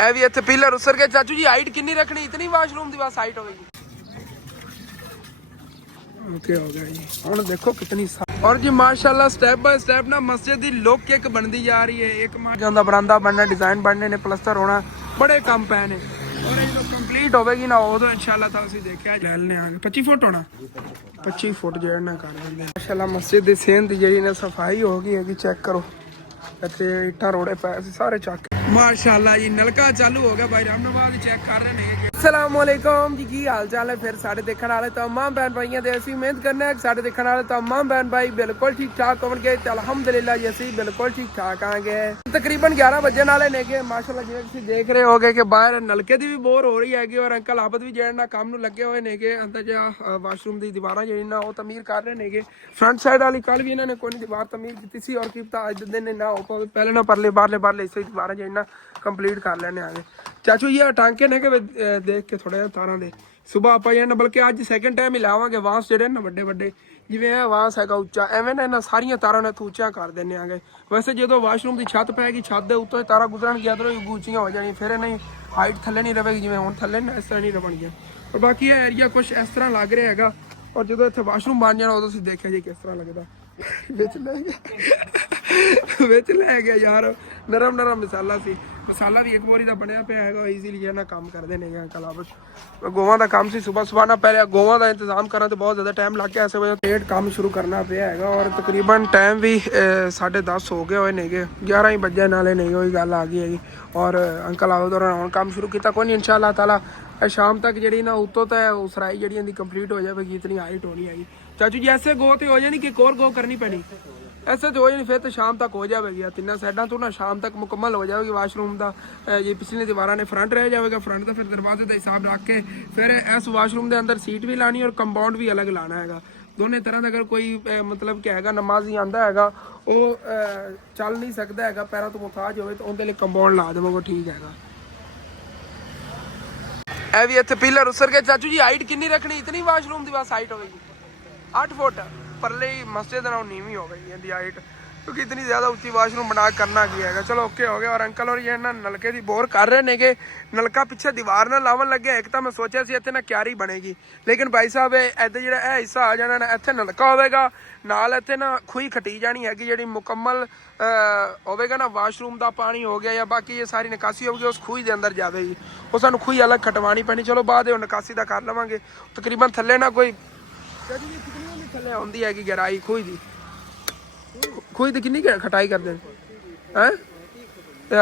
ਇਹ ਵੀ ਇੱਥੇ ਪਿਲਰ ਉਸਰ ਕੇ। ਚਾਚੂ ਜੀ ਹਾਈਟ ਕਿੰਨੀ ਰੱਖਣੀ? ਇਤਨੀ ਵਾਸ਼ਰੂਮ ਦੀ ਬਸ ਹਾਈਟ ਹੋਵੇਗੀ। ओके हो गया जी। और देखो कितनी और जी माशाल्लाह स्टेप बाय स्टेप ना मस्जिद की लुक एक बनती जा रही है। एक जांदा बरांदा बनना, डिजाइन बनने ने, प्लस्तर होना, बड़े काम पे ने। और जो कंप्लीट होगी ना उदो इंशाल्लाह ताला ਅਸੀਂ ਦੇਖਿਆ ਲੈਣੇ ਆਗੇ 25 ਫੁੱਟ ਹੋਣਾ। 25 ਫੁੱਟ ਜਿਹੜਾ ਨਾ ਕਰ ਦਿੰਦੇ माशाल्लाह। मस्जिद ਦੀ ਸੇਨ ਦੀ ਜਿਹੜੀ ਨਾ ਸਫਾਈ ਹੋ ਗਈ ਹੈਗੀ। ਚੈੱਕ ਕਰੋ ਇੱਥੇ ਇੱਟਾਂ ਰੋੜੇ ਪਏ ਸੀ ਸਾਰੇ ਚੱਕ माशाल्लाह जी। नलका चालू हो गया भाई राम नवाज चेक कर रहे हैं। अस्सलामुअलैकुम जी, की हाल चाल है? फिर साढ़े देखने वाले तमाम बहन भाइयों से असी उम्मीद करने साढ़े देखने वाले तमाम बहन भाई बिल्कुल ठीक ठाक होंगे। अलहमदुलिल्लाह जी असी बिल्कुल ठीक ठाक आएंगे। तकरीबन 11 बजे वाले ने माशाल्लाह जिवें तुसीं देख रहे होगे कि बाहर नलके की भी बोर हो रही हैगी। और अंकल आबद भी जो काम नूं लगे हुए ने अंदर जो वाशरूम की दीवारां जी ना वो तमीर कर रहे हैं। फ्रंट साइड वाली कल भी इन्होंने कोई दीवार तमीर की सी और की अज दिन ना हो पावे। पहले ना परले बारले इसे दीवारां जी कंप्लीट कर लेने आगे। चाचू ये टांके ने कि देख के थोड़े तारां दे सुबह आप जाना, बल्कि अज सैकेंड टाइम ही लावांगे। वांस जेडे ना बड़े बड़े जिवें वांस हैगा उच्चा एवें ना इन्हां सारियां तारां ने उच्चा कर देने आगे। वैसे जो वाशरूम की छत पैगी छत के उत्तों तारा गुजरन गया तो ऊंचियां हो जानी, फिर इन्हें हाइट थले नहीं रहेगी जिवें हुण थले ना इस तरह नहीं रवणगियां। और बाकी ये एरिया कुछ इस तरह लग रहा हैगा। और जो इत्थे वाशरूम बन जाना उदों तुसीं देखिया जी किस तरह लगदा। विच लै गया यार नरम नरम मसाला सी। मसाला भी एक बोरी का बनया पे है ईजीली जो ना काम करते हैं अंकल आप। गोवां का काम से सुबह सुबह ना पहले गोवां का इंतजाम करा तो बहुत ज़्यादा टाइम लग गया। इस वजह लेट काम शुरू करना पे है। और तकरीबन टाइम भी 10:30 हो गए हुए ने, 11 ही बजे नाले नहीं हुई गल आ गई है। और अंकल आओ दौरान हम काम शुरू किया कोई नहीं। इंशाअल्लाह ताला शाम तक जी ना उतों तो उसराई जी कंप्लीट हो जाएगी। इतनी हाइट होनी है चाचू जी। ऐसे गो तो हो जानी कि एक और गो करनी पैनी? ऐसे तो हो जानी फिर तो शाम तक हो जाएगी। तीनों साइडों तो ना शाम तक मुकम्मल हो जाएगी वाशरूम का। ये पिछली दीवार ने फ्रंट रह जाएगा। फ्रंट तो फिर दरवाजे का हिसाब रख के फिर इस वाशरूम के अंदर सीट भी लानी और कंपाउंड भी अलग लाना है। दोनों तरह का अगर कोई मतलब क्या है नमाजी आंदा है वो चल नहीं सकता है, पैरों तो मुताज हो तो उनके लिए कंपाउंड ला देवोगे ठीक है। ਇਹ ਵੀ ਇੱਥੇ ਪਿਲਰ ਉਸਰ ਕੇ। ਚਾਚੂ ਜੀ ਹਾਈਟ ਕਿੰਨੀ ਰੱਖਣੀ? ਇਤਨੀ ਵਾਸ਼ਰੂਮ ਦੀ ਬਸ ਹਾਈਟ ਹੋਵੇਗੀ 8 फुट। परले मस्जिद ना नीवी हो गई इनकी हाइट क्योंकि इतनी ज़्यादा उच्ची वाशरूम बना करना की है। चलो ओके हो गया। और अंकल और ये ना नलके की बोर कर रहे हैं कि नलका पिछे दीवार ना लावन लगे। एक तो मैं सोचा सी इत्थे ना क्यारी बनेगी, लेकिन भाई साहब इधर जो हिस्सा आ जाना ना इत्थे नलका होगा नाल इत्थे ना खूही खटी जानी है जी मुकम्मल होगा ना। वाशरूम का पानी हो गया या बाकी ये सारी निकासी होगी उस खूही के अंदर जाएगी। वो सानू खूही अलग खटवानी पैनी। चलो बाद निकासी का कर लवेंगे। तकरीबन थले ना कोई थले आती है गहराई खूही की। खूही की कितनी खटाई करते हैं?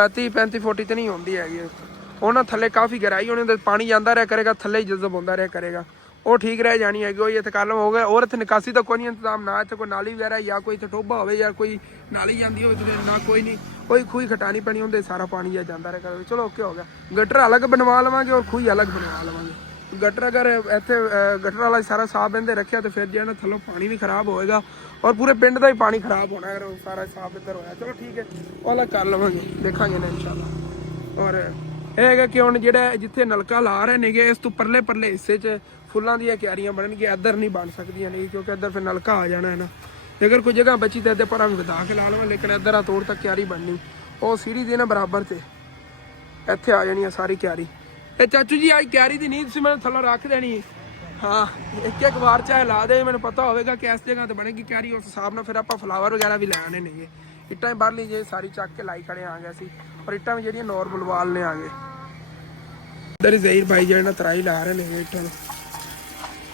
30-35 फुट इतनी होती है। वो ना थले काफ़ी गहराई होनी, पानी जाता रहा करेगा थले जज्ब होता रहा करेगा। वो ठीक रह जानी है। वही इतने कलम हो गया। और इतने निकासी का कोई नहीं इंतजाम ना इतने कोई नाली वगैरह या कोई इतने टोबा हो या कोई नाली जाती हो ना कोई नहीं। कोई खूही खटानी पैनी होंगे सारा पानी जाता रहा करेगा। चलो ओके हो गया। गटर अलग बनवा लवेंगे और खूही अलग बनवा लवेंगे। गटर अगर इतने गटर वाला सारा साफ बंदे रखे तो फिर जो है ना थलों पानी भी खराब होएगा और पूरे पिंड का ही पानी खराब होना अगर सारा साफ इधर होया। चलो ठीक है वो अलग कर लवेंगे देखा ना इंशाल्लाह। और यह है कि हम जो जिथे नलका ला रहे हैं इस तो परले परले हिस्से च फुलों दी क्यारियां बननगियां। इधर नहीं बन सकदियां नहीं क्योंकि इधर फिर नलका आ जाना है ना। अगर कोई जगह बची तो इधर पर हम वधा के ला लवें, लेकिन इधर तोड़ तक क्यारी बननी वो सीढ़ी दी ना बराबर से इत्थे आ जानी है सारी क्यारी। चाचू जी आज क्यारी की नींद से मैंने थलों रख देनी। हाँ एक बार चाहे ला दे, मैंने पता होगा कि इस जगह तो बनेगी क्यारी। उस हिसाब से फिर आप फ्लावर वगैरह भी ले आने नहीं। इट्टां बाहर लीजिए सारी चक के लाई खड़े आ गए सी। और इट्टां भी जी नॉर्मल वाल ने आ गए। इधर जहीर भाई जो तराई ला रहे हैं इट्टां।